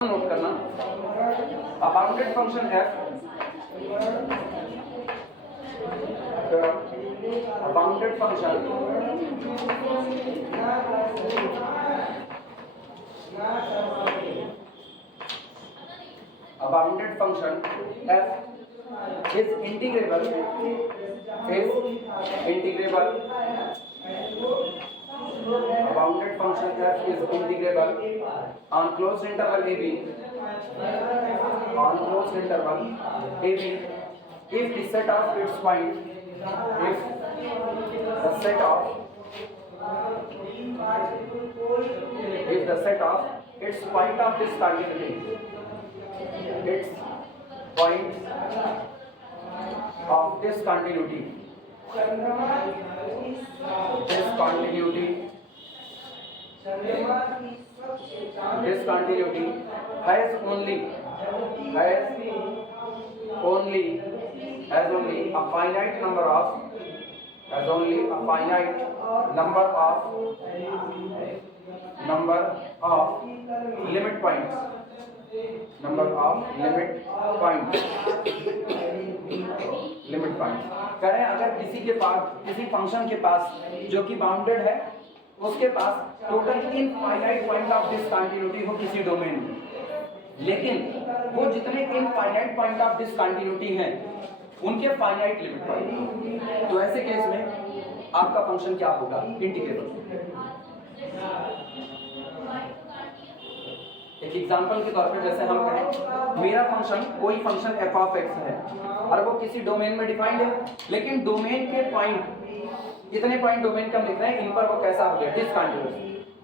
Note करना a bounded function f a bounded function f is integrable a bounded function f is integrable on closed interval ab if the set of its point if the set of its point of discontinuity discontinuity has only a finite number of limit points कह रहे हैं अगर किसी function के पास जो कि bounded है उसके पास total infinite point of discontinuity हो किसी डोमेन में, लेकिन वो जितने इनफाइनाइट पॉइंट ऑफ डिसकंटिन्यूटी हैं उनके फाइनाइट लिमिट पॉइंट, तो ऐसे केस में आपका फंक्शन क्या होगा? इंटीग्रेबल। एक एग्जांपल के तौर पे जैसे हम कहें मेरा फंक्शन कोई फंक्शन f ऑफ x है और वो किसी डोमेन में डिफाइंड है, लेकिन डोमेन के पॉइंट इतने पॉइंट डोमेन का लिख रहे हैं, इन पर वो कैसा हो गया? डिसकंटिन्यूअस।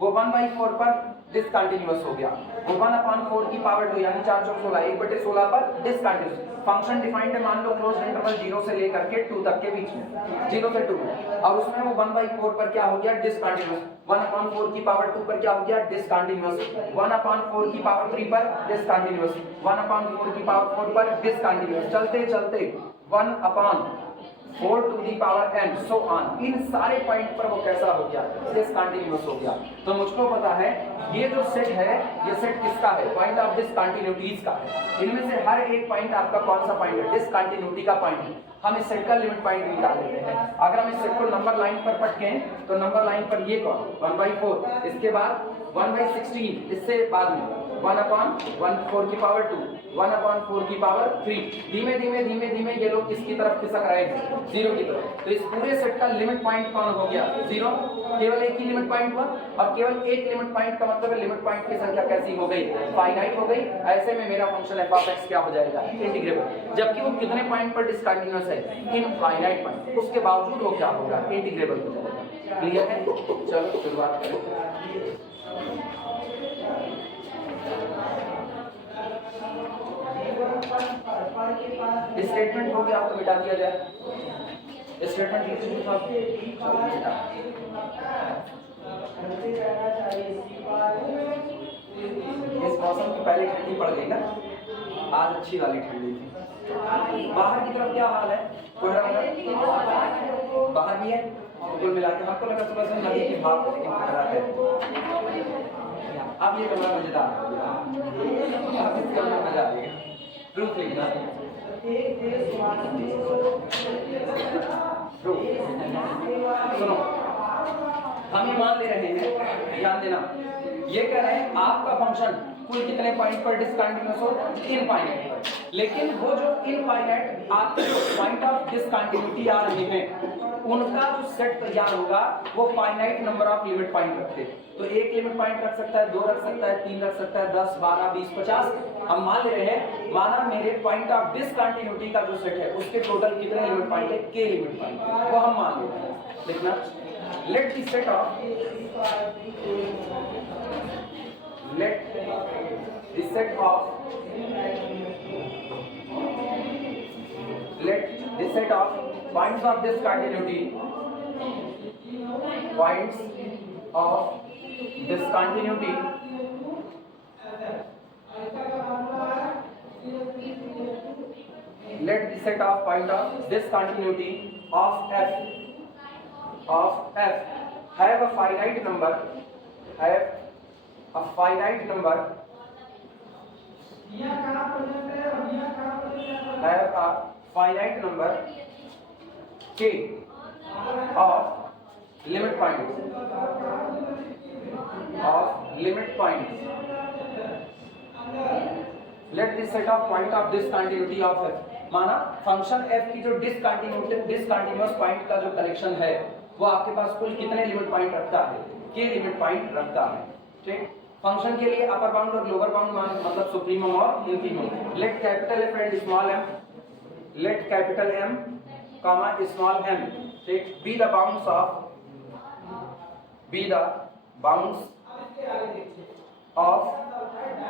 वो 1/4 पर डिसकंटिन्यूअस हो गया, वो 1/4 की पावर 2 यानी 4 चौक 16 1/16 पर डिसकंटिन्यूअस। फंक्शन डिफाइंड है मान लो क्लोज इंटरवल 0 से लेकर के 2 तक के बीच में, 0 से 2 में, और उसमें वो 1/4 पर क्या हो गया? डिसकंटिन्यूअस। 1/4 की पावर 2 पर क्या हो गया? डिसकंटिन्यूअस। 1/4 की पावर 3 पर डिसकंटिन्यूअस। 1/4 की पावर 4 पर डिसकंटिन्यूअस। चलते चलते 1/4 to the power n so on, इन सारे पॉइंट पर वो कैसा हो गया? डिसकंटिन्यूअस हो गया। तो मुझको पता है ये जो सेट है ये सेट किसका है? पॉइंट ऑफ डिसकंटिन्यूटीज का है। इनमें से हर एक पॉइंट आपका कौन सा पॉइंट है? डिसकंटिन्यूटी का पॉइंट है। हम इस सेट का लिमिट पॉइंट निकाल लेते हैं। अगर हम इस सेट को नंबर लाइन पर पटकें तो नंबर लाइन पर ये कौन? 1/4, इसके बाद 1/16, इससे बाद में 1/4 की पावर 2, 1/4 की पावर 3। धीमे धीमे ये लोग किसकी तरफ खिसक रहे हैं? 0 की तरफ। तो इस पूरे सेट का लिमिट पॉइंट कौन हो गया? 0। केवल एक ही लिमिट पॉइंट हुआ, और केवल एक लिमिट पॉइंट का मतलब है लिमिट पॉइंट की संख्या कैसी हो गई? फाइनाइट हो गई। ऐसे में मेरा फंक्शन f ऑफ x क्या हो जाएगा? इंटीग्रेबल। जबकि वो कितने पॉइंट पर डिसकंटिन्यूअस है? Infinite point. उसके बावजूद वो क्या होगा? इंटीग्रेबल हो जाएगा। क्लियर है? चलो शुरुआत करें। स्टेटमेंट हो गया तो मिटा दिया जाए। स्टेटमेंट लिख दीजिए साहब। इस मौसम की पहली ठंडी पड़ गई ना, आज अच्छी वाली ठंडी थी। बाहर की तरफ क्या हाल है? बाहर भी है कुल मिला के। हमको लगा सुबह से नदी की भाप है, लेकिन अब ये कमरा मजेदार हो गया। अब इस कमरे में मजा आएगा। प्रूफ लिखना। सुनो, हम ये मान ले रहे हैं, ध्यान देना, ये कह रहे हैं आपका फंक्शन कुल कितने पॉइंट पर डिसकंटिन्यूअस हो? इनफाइनाइट। लेकिन वो जो इनफाइनाइट आपके पॉइंट ऑफ डिसकंटिन्यूटी आ रहे हैं उनका जो सेट तैयार होगा वो finite number of limit point रखते हैं। तो एक लिमिट पॉइंट रख सकता है, 2 रख सकता है, 3 रख सकता है, 10, 12, 20, 50। हम मान ले रहे हैं, माना मेरे पॉइंट ऑफ डिसकंटिन्यूटी का जो सेट है उसके टोटल कितने लिमिट पॉइंट है? k limit point. वो हम मान ले रहे हैं। लिखना, let the set of points of discontinuity let the set of point of discontinuity of f have a finite number have a finite number k of limit points let this set of point of discontinuity of f। माना function f की जो discontinuous point का जो collection है वो आपके पास कुल कितने लिमिट पॉइंट रखता है, k लिमिट पॉइंट रखता है। ठीक, फंक्शन के लिए अपर बाउंड और लोअर बाउंड मतलब सुप्रीमम और infimum. Let capital f and small m, let capital m comma small m, ठीक, be the bounds of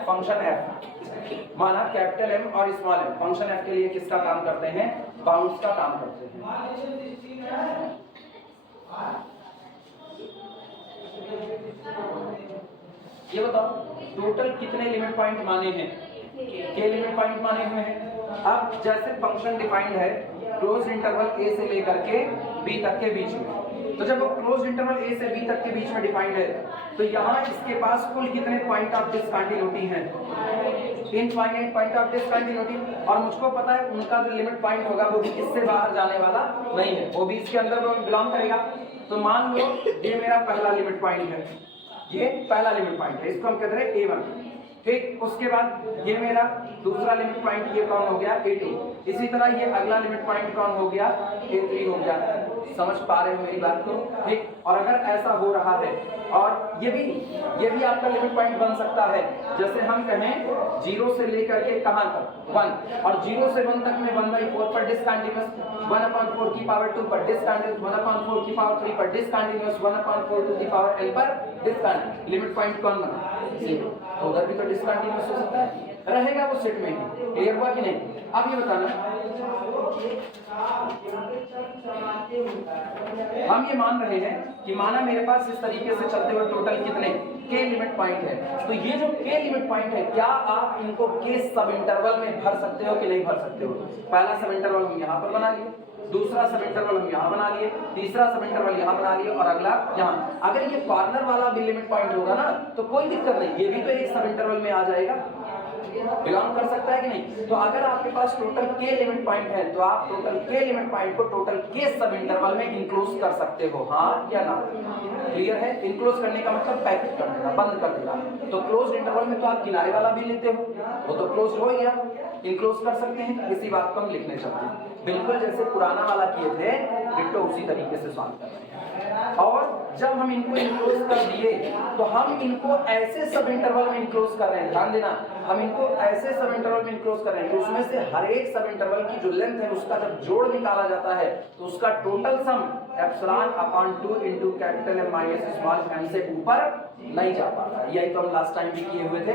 function f। माना कैपिटल M और स्मॉल m फंक्शन f के लिए किसका काम करते हैं, बाउंड्स का काम करते हैं। ये बताओ टोटल कितने लिमिट पॉइंट माने हैं, के लिमिट पॉइंट माने हुए हैं। अब जैसे फंक्शन डिफाइंड है क्लोज इंटरवल a से लेकर के b तक के बीच में, तो जब वो क्लोज इंटरवल a से b तक के बीच में डिफाइंड है तो यहाँ इसके पास कुल कितने पॉइंट ऑफ डिसकंटिन्यूटी हैं, इनफाइनाइट पॉइंट ऑफ डिसकंटिन्यूटी। और मुझको पता है उनका जो लिमिट पॉइंट होगा वो भी इससे बाहर जाने वाला नहीं है, वो भी इसके अंदर बिलोंग करेगा। तो मान लो ये मेरा पहला लिमिट पॉइंट है, ये पहला लिमिट पॉइंट है, इसको हम कहते हैं a1। ठीक, उसके बाद ये मेरा दूसरा लिमिट पॉइंट ये कौन हो गया, a2। इसी तरह ये अगला लिमिट पॉइंट कौन हो गया, a3 हो गया। समझ पा रहे हो मेरी बात को। ठीक, और अगर ऐसा हो रहा है और ये भी आपका लिमिट पॉइंट बन सकता है। जैसे हम कहें 0 से लेकर के कहां तक 1, और 0 से 1 तक में 1/4 पर डिसकंटीन्यूअस, 1/4 की पावर 2 पर डिसकंटीन्यूअस, 1/4 की पावर 3 पर discontinuous, 1/4 to the power n पर डिसकंटीन्यूअस। लिमिट पॉइंट कौन बना, 0। तो उधर भी तो डिसकंटीन्यूअस हो सकता है, रहेगा वो सेट में ही। क्लियर हुआ कि नहीं। अब ये बताना हम ये मान रहे हैं कि माना मेरे पास इस तरीके से चलते हुए टोटल कितने के लिमिट पॉइंट है। तो ये जो के लिमिट पॉइंट है क्या आप इनको के सब इंटरवल में भर सकते हो कि नहीं भर सकते हो। पहला सब इंटरवल हम यहाँ पर बना लिए, दूसरा सब इंटरवल हम यहाँ बना लिए, तीसरा सब इंटरवल यहाँ बना लिए और अगला यहाँ। अगर ये कॉर्नर वाला भी लिमिट पॉइंट होगा ना तो कोई दिक्कत नहीं, ये भी तो एक सब इंटरवल में आ जाएगा, बिलोंग कर सकता है कि नहीं। तो अगर आपके पास टोटल के लिमिट पॉइंट है तो आप टोटल के लिमिट पॉइंट को टोटल के सब इंटरवल में इंक्लूड कर सकते हो, हाँ या ना। क्लियर है। इंक्लूड करने का मतलब पैकेट कर देना, बंद कर देना। तो क्लोज्ड इंटरवल में तो आप किनारे वाला भी लेते हो, वो तो क्लोज हो गया, इंक्लूड कर सकते हैं। इसी बात को हम लिखने चाहते हैं, बिल्कुल जैसे पुराना वाला किए थे डिट्टो उसी तरीके से सॉल्व कर रहे हैं। और जब हम इनको इंक्लोज कर दिए तो हम इनको ऐसे सब इंटरवल में इंक्लोज कर रहे हैं, ध्यान देना, हम इनको ऐसे सब इंटरवल में इंक्लोज कर रहे हैं कि उसमें से हर एक सब इंटरवल की जो लेंथ है उसका जब जोड़ निकाला जाता है तो उसका total sum ε/2 into capital M minus small m से ऊपर नहीं जा पाता। यही तो हम लास्ट टाइम भी किए हुए थे,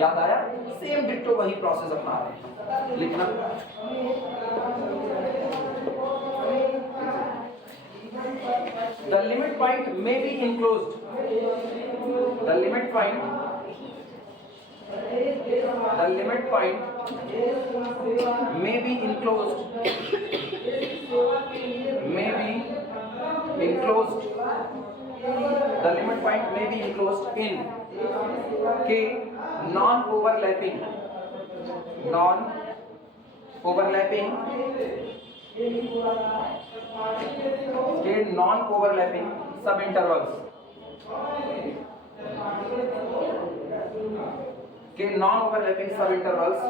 याद आया। सेम डिट्टो वही प्रोसेस अपना रहे हैं। लिखना the limit point may be enclosed, the limit point may be enclosed the limit point may be enclosed in k non-overlapping सब intervals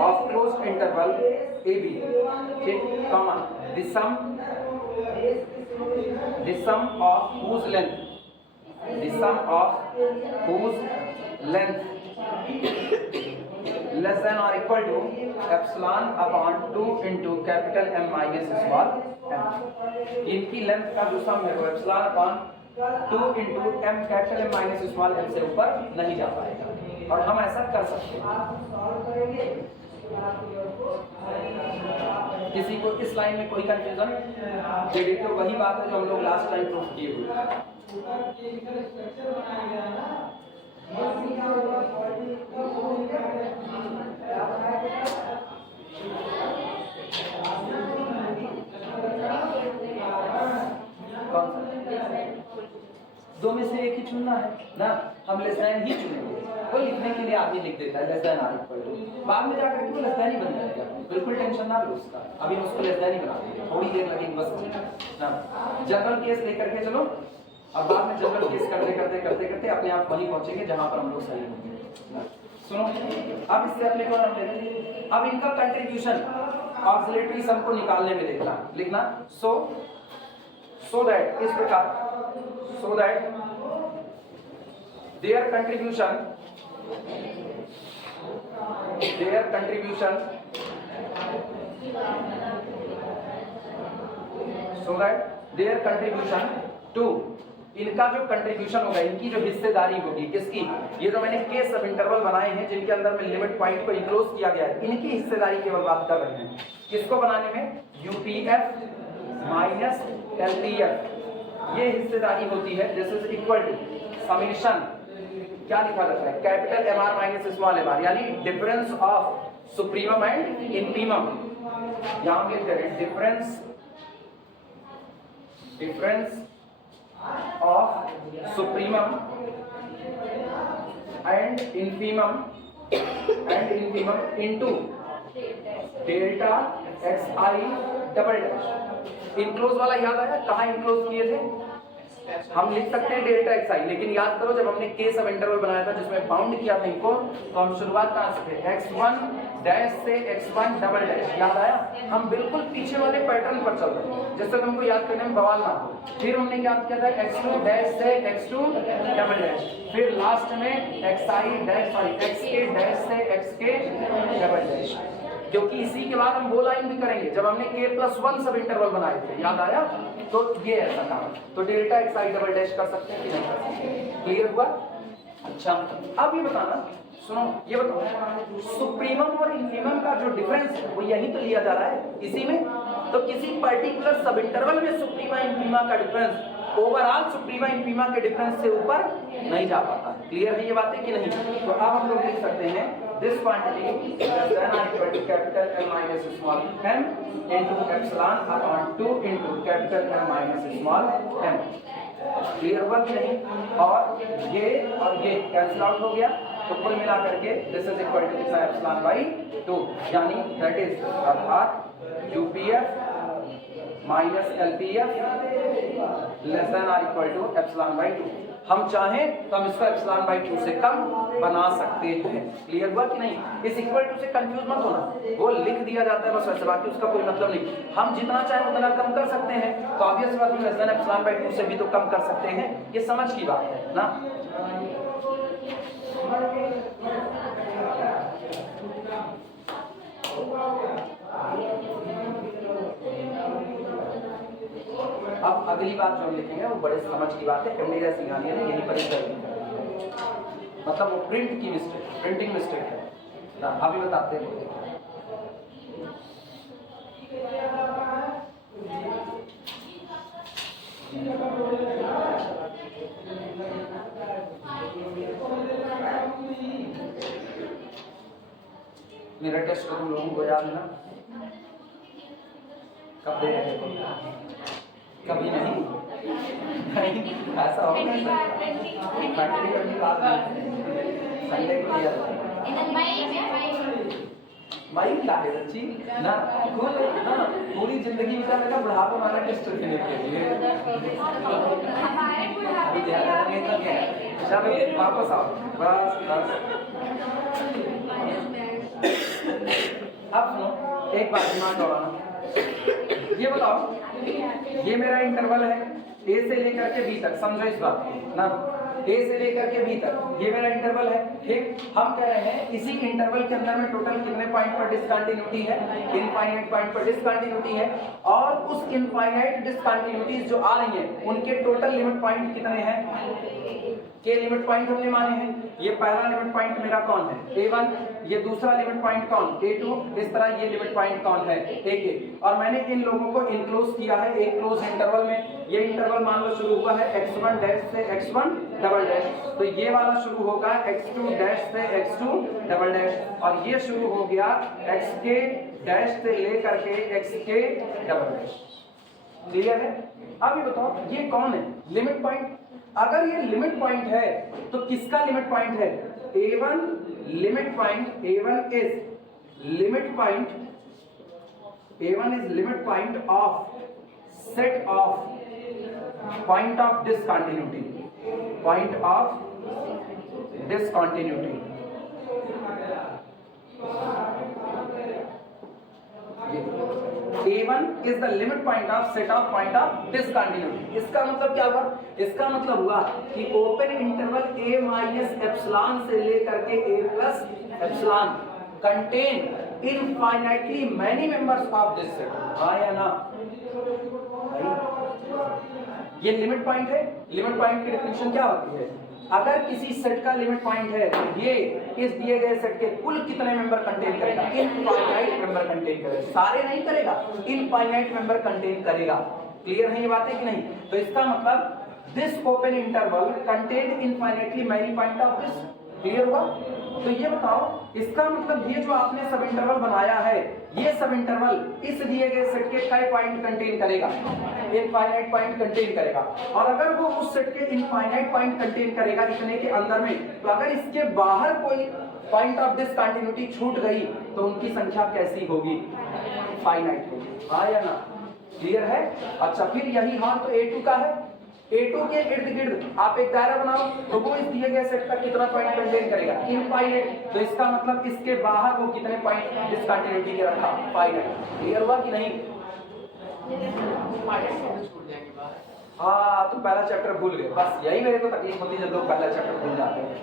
of closed interval AB, ठीक, comma the sum of whose length less than or equal to ε/2 into capital M minus small m। इनकी length का जो सम है वो ε/2 into m capital M minus small m से ऊपर नहीं जा पाएगा, और हम ऐसा कर सकते हैं। किसी को इस लाइन में कोई कंफ्यूजन? तो वही बात है जो हम लोग लास्ट टाइम प्रूफ किए हुए। दो में से एक ही ही चुनना है ना, हम लेस देन ही चुनेंगे। वो लिखने के लिए आगे लिख देता है less than or equal to, बाद में जाकर के वो लेस देन ही बन जाएगा, बिल्कुल टेंशन ना लो उसका, अभी हम उसको लेस देन ही बना देंगे, थोड़ी देर लगेगी बस ना। जनरल केस लेकर के चलो, और बाद में जनरल केस करते करते करते करते अपने आप वहीं पहुंचेंगे जहां पर हम लोग सही होंगे। सुनो, अब इससे अपने को हम लेते, अब इनका कंट्रीब्यूशन ऑक्सिलरी सम को निकालने में लिखना सो दैट, इस प्रकार, so that their contribution so that their contribution to, इनका जो कंट्रीब्यूशन होगा, इनकी जो हिस्सेदारी होगी, किसकी, ये जो मैंने के सब इंटरवल बनाए हैं जिनके अंदर में लिमिट पॉइंट को इंक्लोज किया गया है, इनकी हिस्सेदारी केवल बात कर रहे हैं। किसको बनाने में, यूपीएफ माइनस एलपीएफ, ये हिस्सेदारी होती है, this is equal to summation, क्या लिखा जाता है, capital M R minus small M R, यानी difference of supremum and infimum. यहां पे करें difference of supremum and infimum into delta X I double dash. Enclose वाला याद आया, कहां इनक्लोज किए थे, हम लिख सकते हैं डेल्टा एक्स आई, लेकिन याद करो जब हमने के सब इंटरवल बनाया था जिसमें बाउंड किया था इनको, तो हम शुरुआत कहां से थे, x1 डैश से x1 डबल डैश, याद आया, हम बिल्कुल पीछे वाले पैटर्न पर चल रहे हैं जिससे तुमको याद करने में बवाल ना हो। फिर हमने क्या किया था, x2 डैश से x2 डबल डैश, फिर लास्ट में xi dash sorry xk dash से xk डबल डैश, क्योंकि इसी के बाद हम वो लाइन भी करेंगे जब हमने k+1 सब इंटरवल बनाए थे, याद आया, तो ये ऐसा काम, तो delta X I double dash कर सकते हैं कि नहीं कर सकते, क्लियर हुआ। अच्छा, अब ये बताना, सुनो, ये बताओ सुप्रीमम और इन्फीमम का जो डिफरेंस है वो यही तो लिया जा रहा है इसी में, तो किसी पर्टिकुलर सब इंटरवल में सुप्रीमा इन्फीमा का डिफरेंस ओवरऑल सुप्रीमा इन्फीमा के डिफरेंस से ऊपर नहीं जा पाता। क्लियर है ये बातें कि नहीं, तो अब हम लोग लिख सकते हैं this quantity is then equal to capital M minus small m into epsilon upon 2 into capital M minus small m। Clear हुआ कि नहीं, और ये कैंसिल आउट हो गया, तो कुल मिला करके दिस इज इक्वल टू कितना, एप्सिलॉन बाई 2, यानी दैट इज अर्थात UPF minus LPF less than or equal to epsilon by 2। हम चाहें तो हम इसको एप्सिलॉन बाई 2 से कम बना सकते हैं। क्लियर हुआ कि नहीं, इस इक्वल टू से कंफ्यूज मत होना, वो लिख दिया जाता है बस वैसे, बाकी उसका कोई मतलब नहीं, हम जितना चाहें उतना कम कर सकते हैं, तो ऑब्वियस बात है लेस देन एप्सिलॉन बाई 2 से भी तो कम कर सकते हैं, ये समझ की बात है ना। अब अगली बात जो हम लिखेंगे वो बड़े समझ की बात है, करने जैसी कहानी है, यही पर मतलब वो प्रिंटिंग मिस्टेक है ना, अभी बताते हैं। मेरा टेस्ट तुम लोगों को याद है ना, कब दे रहे थे, कभी नहीं ऐसा होगा संडे को दिया भाई लागे सच्ची ना, पूरी जिंदगी बिता लेगा बुढ़ापा हमारा टेस्ट देने के लिए, अभी ध्यान रखने का क्या है, चलो वापस आओ बस। अब सुनो एक बात दिमाग दौड़ाना, ये बताओ ये मेरा इंटरवल है ए से लेकर के बी तक, समझो इस बात को ना, ए से लेकर के बी तक ये मेरा इंटरवल है, ठीक। हम कह रहे हैं इसी इंटरवल के अंदर में टोटल कितने पॉइंट पर डिसकंटिन्यूटी है, इनफाइनाइट पॉइंट पर डिसकंटिन्यूटी है, और उस इनफाइनाइट डिसकंटिन्यूटीज जो आ रही हैं उनके टोटल लिमिट पॉइंट कितने हैं, के लिमिट पॉइंट हमने माने हैं। ये पहला लिमिट पॉइंट मेरा कौन है, A1, ये दूसरा लिमिट पॉइंट कौन, A2, इस तरह ये लिमिट पॉइंट कौन है, AK, और मैंने इन लोगों को इनक्लोज किया है एक क्लोज इंटरवल में। ये इंटरवल मान लो शुरू हुआ है x1 डैश से x1 डबल डैश, तो ये वाला शुरू होगा x2 डैश से x2 डबल डैश, और ये शुरू हो गया xk डैश से लेकर के xk डबल डैश। क्लियर है। अब ये बताओ ये कौन है लिमिट पॉइंट, अगर ये लिमिट पॉइंट है तो किसका लिमिट पॉइंट है? A1 limit point, A1 is limit point, A1 is limit point of set of point of discontinuity, point of discontinuity. A1 is the limit point of set of point of discontinuity। इसका मतलब क्या हुआ? इसका मतलब हुआ कि open interval a minus epsilon से लेकर के a plus epsilon contain infinitely many members of this set. हाँ या ना? ये लिमिट पॉइंट है। लिमिट पॉइंट की डेफिनेशन क्या होती है? अगर किसी सेट का लिमिट पॉइंट है तो ये इस दिए गए सेट के कुल कितने मेंबर कंटेन करेगा? इनफाइनाइट मेंबर कंटेन करेगा। सारे नहीं करेगा, इनफाइनाइट मेंबर कंटेन करेगा। क्लियर है ये बातें कि नहीं? तो इसका मतलब this open interval contain infinitely many point of this. Clear हुआ? तो ये बताओ, इसका मतलब ये जो आपने सब इंटरवल बनाया है, ये सब इंटरवल इस दिए गए सेट के कई पॉइंट कंटेन करेगा? इनफाइनाइट पॉइंट कंटेन करेगा। और अगर वो उस सेट के इनफाइनाइट पॉइंट कंटेन करेगा इतने के अंदर में, तो अगर इसके बाहर कोई पॉइंट ऑफ डिसकंटिन्यूटी छूट गई तो उनकी संख्या कैसी होगी? फाइनाइट होगी। हाँ या ना? क्लियर है? अच्छा, फिर यही हाल तो A2 का है। A2 के इर्द गिर्द आप एक दायरा बनाओ तो वो इस दिए गए सेट का कितना पॉइंट कंटेन करेगा? इनफाइनाइट। तो इसका मतलब इसके बाहर वो कितने पॉइंट डिसकंटिन्यूटी के रखा? फाइनाइट। क्लियर हुआ कि नहीं? हाँ, तुम पहला चैप्टर भूल गए। बस यही मेरे को तकलीफ होती है जब लोग पहला चैप्टर भूल जाते हैं।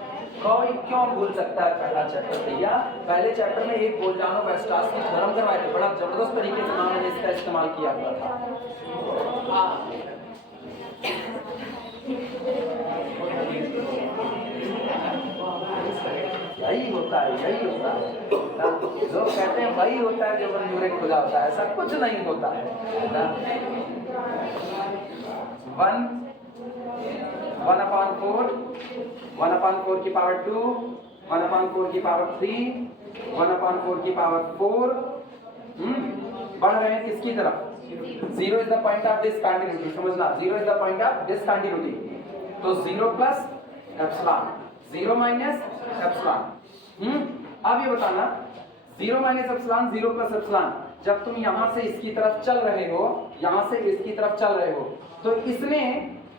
कोई क्यों भूल सकता है पहला चैप्टर? भैया पहले चैप्टर में एक बोलजानो वेस्टास की थ्योरम करवाए थे, बड़ा जबरदस्त तरीके से मैंने इसका इस्तेमाल किया हुआ था। यही होता है, यही होता है। लोग कहते हैं वही होता है जो यूरिक खुला होता है, ऐसा कुछ नहीं होता है ना। 1/4 की पावर 2, 1/4 की पावर 3, 1/4 की पावर 4 बढ़ रहे हैं किसकी तरफ? 0 is the point of discontinuity. समझना, 0 is the point of discontinuity. तो 0 प्लस एप्सिलॉन, 0 माइनस एप्सिलॉन। अब ये बताना, 0 माइनस एप्सिलॉन, 0 प्लस एप्सिलॉन, जब तुम यहां से इसकी तरफ चल रहे हो, यहां से इसकी तरफ चल रहे हो, तो इसने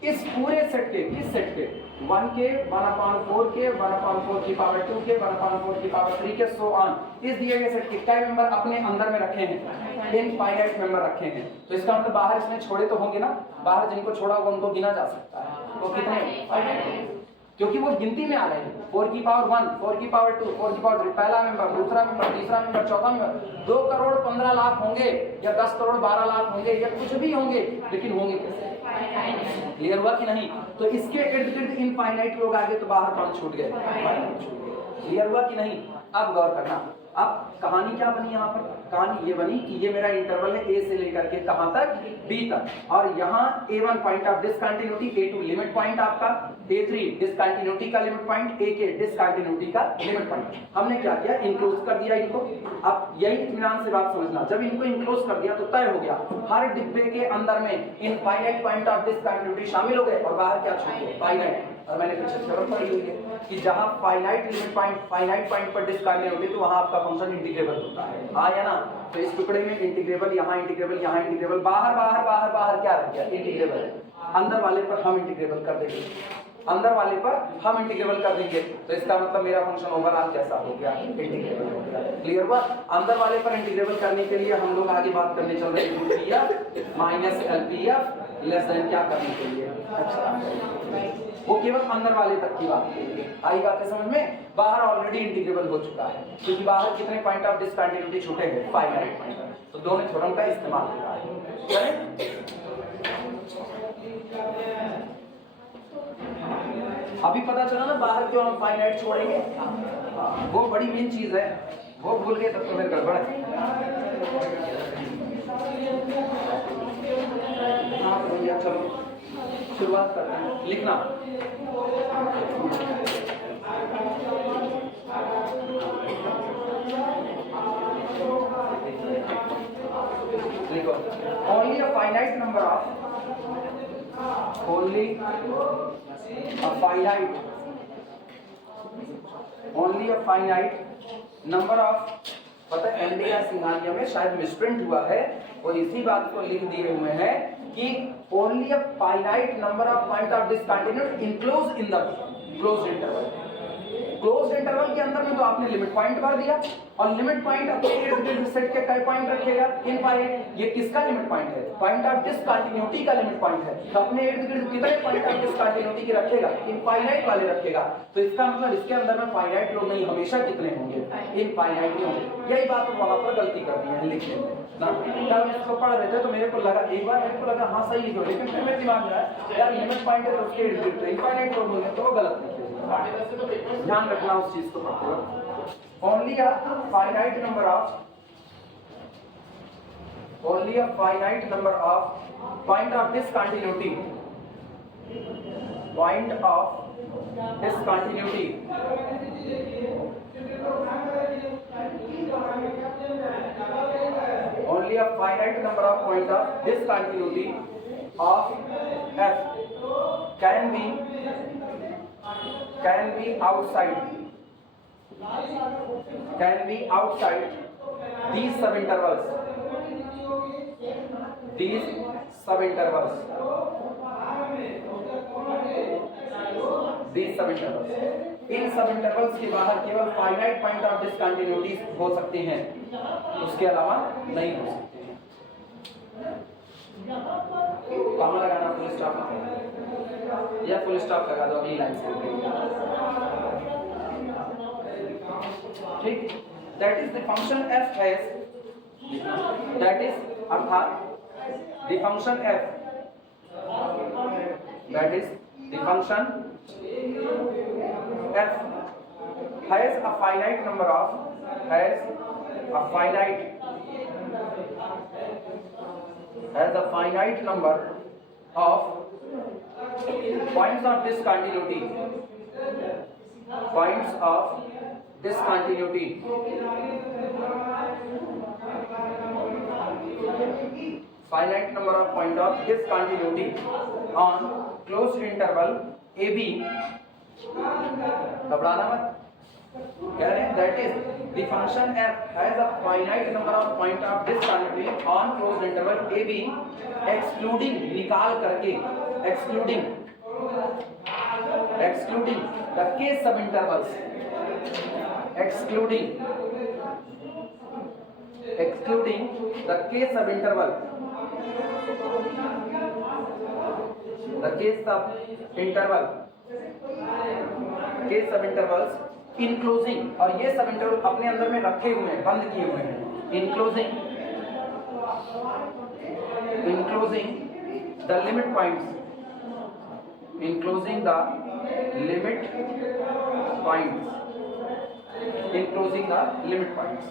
इस पूरे सेट के, किस सेट के? 1 के, 1/4 के, 1/4 की पावर 2 के, 1/4 की पावर 3 के, सो ऑन। इस दिए गए सेट के कई मेंबर अपने अंदर में रखे हैं? इनफाइनाइट मेंबर रखे हैं। तो इसका मतलब बाहर इसने छोड़े तो होंगे ना? बाहर जिनको छोड़ा होगा उनको गिना जा सकता है। तो कितने? क्योंकि वो गिनती में आ रहे हैं। 4 की पावर 1, 4 की पावर 2, 4 की पावर 3, पहला मेंबर, दूसरा मेंबर, तीसरा मेंबर, चौथा मेंबर। 2 करोड़ 15 लाख होंगे या 10 करोड़ 12 लाख होंगे या कुछ भी होंगे, लेकिन होंगे कैसे? क्लियर हुआ कि नहीं? तो इसके इर्द गिर्द इनफाइनाइट लोग आगे तो बाहर कौन छूट गए? क्लियर हुआ कि नहीं? अब गौर करना, अब कहानी क्या बनी यहाँ पर? कहानी ये बनी कि ये मेरा इंटरवल है A से लेकर के कहां तक? B तक। और यहाँ A1 point of discontinuity, A2 limit point आपका, A3 डिसकंटिन्यूटी का लिमिट पॉइंट, A के डिसकंटिन्यूटी का लिमिट पॉइंट। हमने क्या किया? इनक्लोज कर दिया इनको। अब यही इत्मीनान से बात समझना, जब इनको इनक्लोज कर दिया तो तय हो गया हर डिब्बे के अंदर में इनफाइनाइट पॉइंट ऑफ डिसकंटिन्यूटी शामिल हो गए और बाहर क्या छूट गए? फाइनाइट। और मैंने पीछे थ्योरम पढ़ी हुई है कि जहां finite limit point, finite point पर डिसकंटिन्यूटी, तो वहां आपका फंक्शन इंटीग्रेबल होता है। हाँ या ना? तो इस टुकड़े में इंटीग्रेबल, यहाँ इंटीग्रेबल, यहाँ इंटीग्रेबल, बाहर बाहर बाहर बाहर क्या रह गया? इंटीग्रेबल। अंदर वाले पर हम इंटीग्रेबल कर देंगे, अंदर वाले पर हम इंटीग्रेबल कर देंगे। तो इसका मतलब मेरा फंक्शन ओवरऑल कैसा हो गया? इंटीग्रेबल हो गया। क्लियर हुआ? अंदर वाले पर इंटीग्रेबल करने के लिए हम लोग आगे बात करने चल रहे हैं माइनस LPF लेस देन क्या करने के लिए? वो केवल अंदर वाले तक की बात है। आई बात है समझ में? बाहर ऑलरेडी इंटीग्रेबल हो चुका है, क्योंकि बाहर कितने पॉइंट ऑफ डिसकंटिन्यूटी छूटे हैं? Finite point. तो दोनों थ्योरम का इस्तेमाल हो रहा है। अभी पता चला ना बाहर क्यों हम फाइनाइट छोड़ेंगे? वो बड़ी मेन चीज है, वो भूल गए तब तो मेरे गड़बड़ है। हाँ भैया चलो शुरुआत करते हैं। लिखना, लिखो only a finite number of, only a finite, only a finite number of, पता है एमडी या सिंघानिया में शायद मिसप्रिंट हुआ है, और इसी बात को लिख दिए हुए हैं कि only a finite number of point of discontinuity enclosed in the closed interval। Closed interval के अंदर में तो आपने लिमिट पॉइंट भर दिया, और लिमिट पॉइंट अपने इर्द गिर्द सेट के कई पॉइंट रखेगा, इनफाइनाइट। ये किसका लिमिट पॉइंट है? पॉइंट ऑफ डिसकंटिन्यूटी का लिमिट पॉइंट है। तो अपने इर्द गिर्द कितने पॉइंट ऑफ डिसकंटिन्यूटी के रखेगा? इनफाइनाइट वाले रखेगा। तो इसका मतलब इसके अंदर में फाइनाइट लोग नहीं, हमेशा कितने होंगे? इनफाइनाइट ही होंगे। यही बात वहां पर गलती कर दी है लिखने में ना। जब मैं इसको पढ़ रहे थे तो मेरे को लगा, एक बार मेरे को लगा हाँ सही लिखो, लेकिन फिर मेरे दिमाग में आया यार लिमिट पॉइंट है तो उसके इर्द गिर्द इनफाइनाइट लोग होंगे, तो वो गलत लिखे। ध्यान रखना उस चीज को पढ़ते हो। only a finite number of point of discontinuity only a finite number of point of discontinuity of f can be outside these subintervals in subintervals के बाहर केवल फाइनाइट पॉइंट ऑफ डिसकंटिन्यूटीज हो सकते हैं, उसके अलावा नहीं हो सकते हैं। कहाँ लगाना? फुल स्टॉप या फुल स्टॉप लगा दो अगली लाइन से, ठीक। That is the function f has, that is अर्थात the function f, that is the function f has a finite number of points of discontinuity finite number of point of discontinuity on closed interval AB। घबराना मत, कह रहे हैं that is the function f has a finite number of point of discontinuity on closed interval AB excluding, निकाल करके, excluding the case subintervals, excluding the case subinterval, case subintervals inclosing, और ये subinterval अपने अंदर में रखे हुए हैं, बंद किए हुए हैं, inclosing the limit points, inclosing the limit points,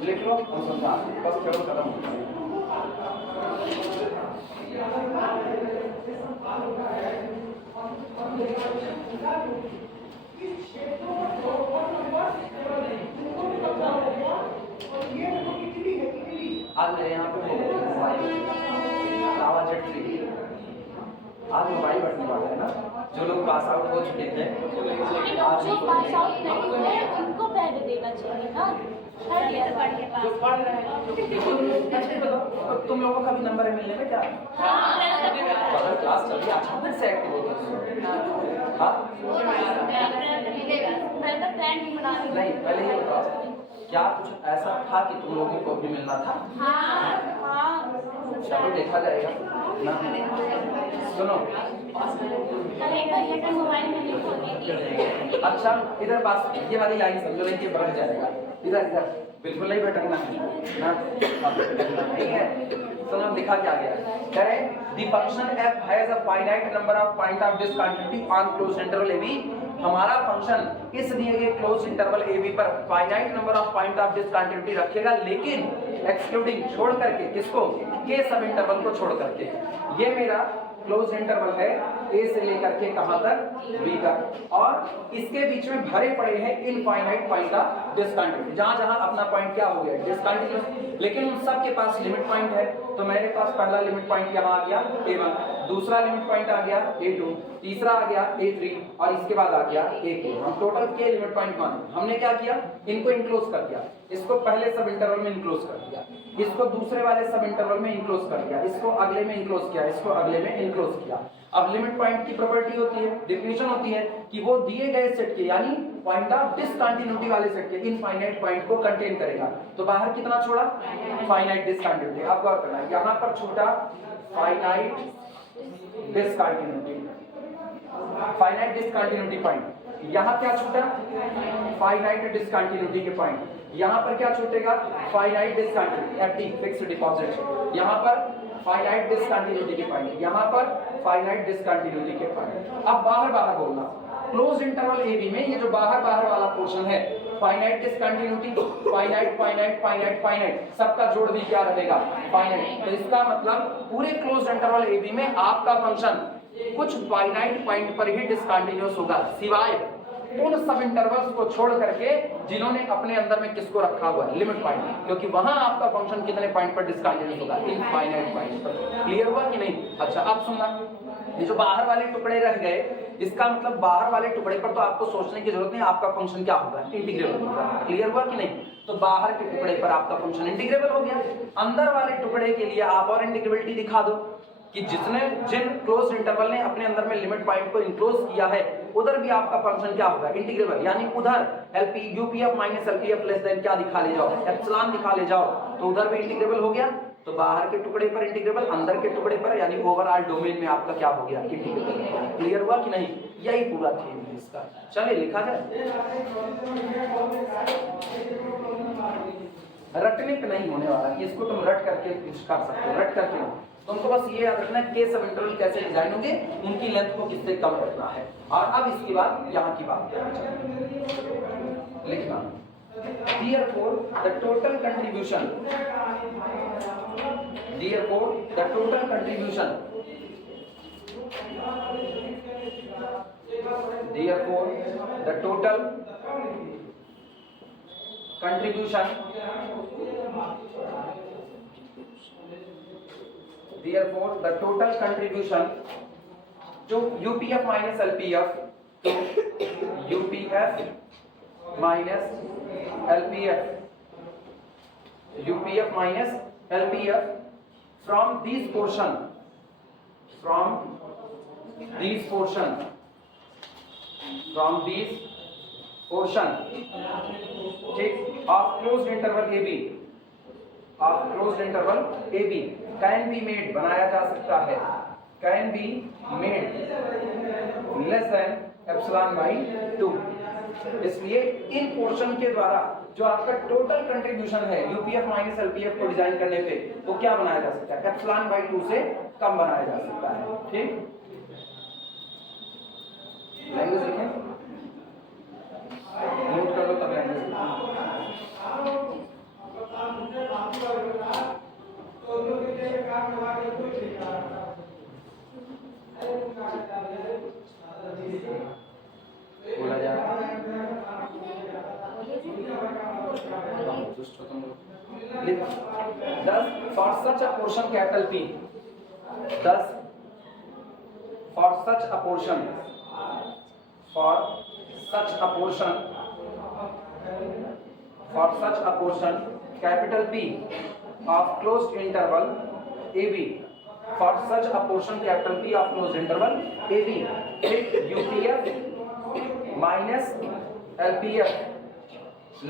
लिख लो और समझा, बस चलो खत्म हो गया। आज मेरे यहाँ पे आज मोबाइल बैठने वाला है ना, जो लोग पास आउट हो चुके थे, जो पास आउट नहीं हुए उनको पहले देना चाहिए ना, थर्ड ईयर जो पढ़ रहे हैं। तुम लोगों का भी नंबर है मिलने में क्या? क्लास चल रही है, अच्छा फिर से एक्टिव हो गए। नहीं, पहले ये बताओ क्या कुछ ऐसा था कि तुम लोगों को भी मिलना था? चलो देखा जाएगा ना। सुनो, अच्छा इधर बात, ये वाली लाइन समझो, नहीं कि बढ़ जाएगा। इधर बिल्कुल नहीं भटकना है ना, नहीं है। सुनो लिखा क्या गया, करें the function f has a finite number of point of discontinuity on closed interval AB। हमारा फंक्शन इस दिए गए क्लोज इंटरवल AB पर finite number of point of discontinuity रखेगा, लेकिन एक्सक्लूडिंग, छोड़ करके, किसको? के सब इंटरवल को छोड़ करके। ये मेरा क्लोज इंटरवल है A से लेकर के कहां तक? B तक, और इसके बीच में भरे पड़े हैं इनफाइनाइट पॉइंट ऑफ डिसकंटिन्यूटी, जहां जहां अपना पॉइंट क्या हो गया? डिसकंटिन्यूअस, लेकिन उन सब के पास लिमिट पॉइंट है। तो मेरे पास पहला लिमिट पॉइंट यहां आ गया A1, दूसरा लिमिट पॉइंट आ गया A2, तीसरा आ गया A3 और इसके बाद आ गया AK। हम टोटल के लिमिट पॉइंट माने। हमने क्या किया, इनको इंक्लोज कर दिया, इसको पहले सब इंटरवल में इंक्लोज कर दिया, इसको दूसरे वाले सब इंटरवल में इंक्लोज कर दिया, इसको अगले में इंक्लोज किया, इसको अगले में इंक्लोज किया। अब लिमिट पॉइंट की प्रॉपर्टी होती है, डेफिनेशन होती है कि वो दिए गए सेट के यानी पॉइंट ऑफ डिसकंटिन्यूटी वाले सेट के इनफाइनाइट पॉइंट को कंटेन करेगा। तो बाहर कितना छोड़ा, फाइनाइट डिसकंटिन्यूटी। अब गौर करना, यहां पर छोटा finite discontinuity, finite discontinuity point. यहां क्या छूटा, फाइनाइट डिसकंटिन्यूटी के पॉइंट। यहां पर क्या छूटेगा, finite discontinuity FD fixed deposit. यहां पर फाइनाइट डिसकंटिन्यूटी के पॉइंट, यहां पर फाइनाइट डिसकंटिन्यूटी के पॉइंट। अब बाहर बाहर बोलना, क्लोज इंटरवल ए बी में ये जो बाहर बाहर वाला पोर्शन है, finite discontinuity, finite finite finite finite, सबका जोड़ भी क्या रहेगा, फाइनाइट। तो इसका मतलब पूरे क्लोज इंटरवल ए बी में आपका फंक्शन कुछ फाइनाइट पॉइंट पर ही डिसकंटिन्यूअस होगा, सिवाय उन सब इंटरवल्स को छोड़ करके जिन्होंने अपने अंदर में किसको रखा हुआ है, लिमिट पॉइंट, क्योंकि वहां आपका फंक्शन कितने पॉइंट पर डिसकंटिन्यूअस होगा, इनफाइनाइट पॉइंट पर। क्लियर हुआ कि नहीं? अच्छा अब सुनना, ये जो बाहर वाले टुकड़े रह गए, इसका मतलब बाहर वाले टुकड़े पर तो आपको सोचने की जरूरत नहीं, आपका फंक्शन क्या होगा, इंटीग्रेबल होगा। क्लियर हुआ कि नहीं? तो बाहर के टुकड़े पर आपका फंक्शन इंटीग्रेबल हो गया। अंदर वाले टुकड़े के लिए आप और इंटीग्रेबिलिटी दिखा दो कि जिन क्लोज इंटरवल ने अपने अंदर में लिमिट पॉइंट को इंक्लोज किया है, उधर भी आपका फंक्शन क्या होगा, इंटीग्रेबल। यानी उधर LP UPF minus LPF less than क्या दिखा ले जाओ, एप्सिलॉन दिखा ले जाओ, तो उधर भी इंटीग्रेबल हो गया। तो बाहर के टुकड़े पर इंटीग्रेबल, अंदर के टुकड़े पर यानी ओवरऑल डोमेन में आपका क्या हो गया, इंटीग्रेबल। क्लियर हुआ कि नहीं? यही पूरा थीम है इसका। चलिए लिखा जाए। रटने पे नहीं होने वाला, इसको तुम रट करके कर सकते हो, रट करके नहीं। तुमको बस ये याद रखना है के सब इंटरवल कैसे डिजाइन होंगे, उनकी लेंथ को किससे कम रखना है। और अब इसके बाद यहाँ की बात लिखना, therefore the total contribution, therefore the total contribution, therefore the total contribution, therefore the total contribution जो UPF माइनस LPF, तो UPF minus LPF, UPF minus LPF from these portion, from these portion, from these portion, ठीक, of closed interval AB, of closed interval AB can be made, बनाया जा सकता है, can be made less than epsilon by 2। इसलिए इन portion के द्वारा जो आपका टोटल कंट्रीब्यूशन है यूपीएफ माइनस एलपीएफ को डिजाइन करने पे, वो क्या बनाया जा सकता है, एप्सिलॉन बाई 2 से कम बनाया जा सकता है। ठीक, लैंग्वेज लिखें, नोट कर लो तब लैंग्वेज बोला जाए। Thus, for such a portion capital P, thus for such a portion, for such a portion, for such a portion capital P of closed interval AB, for such a portion capital P of closed interval AB, if UPF minus LPF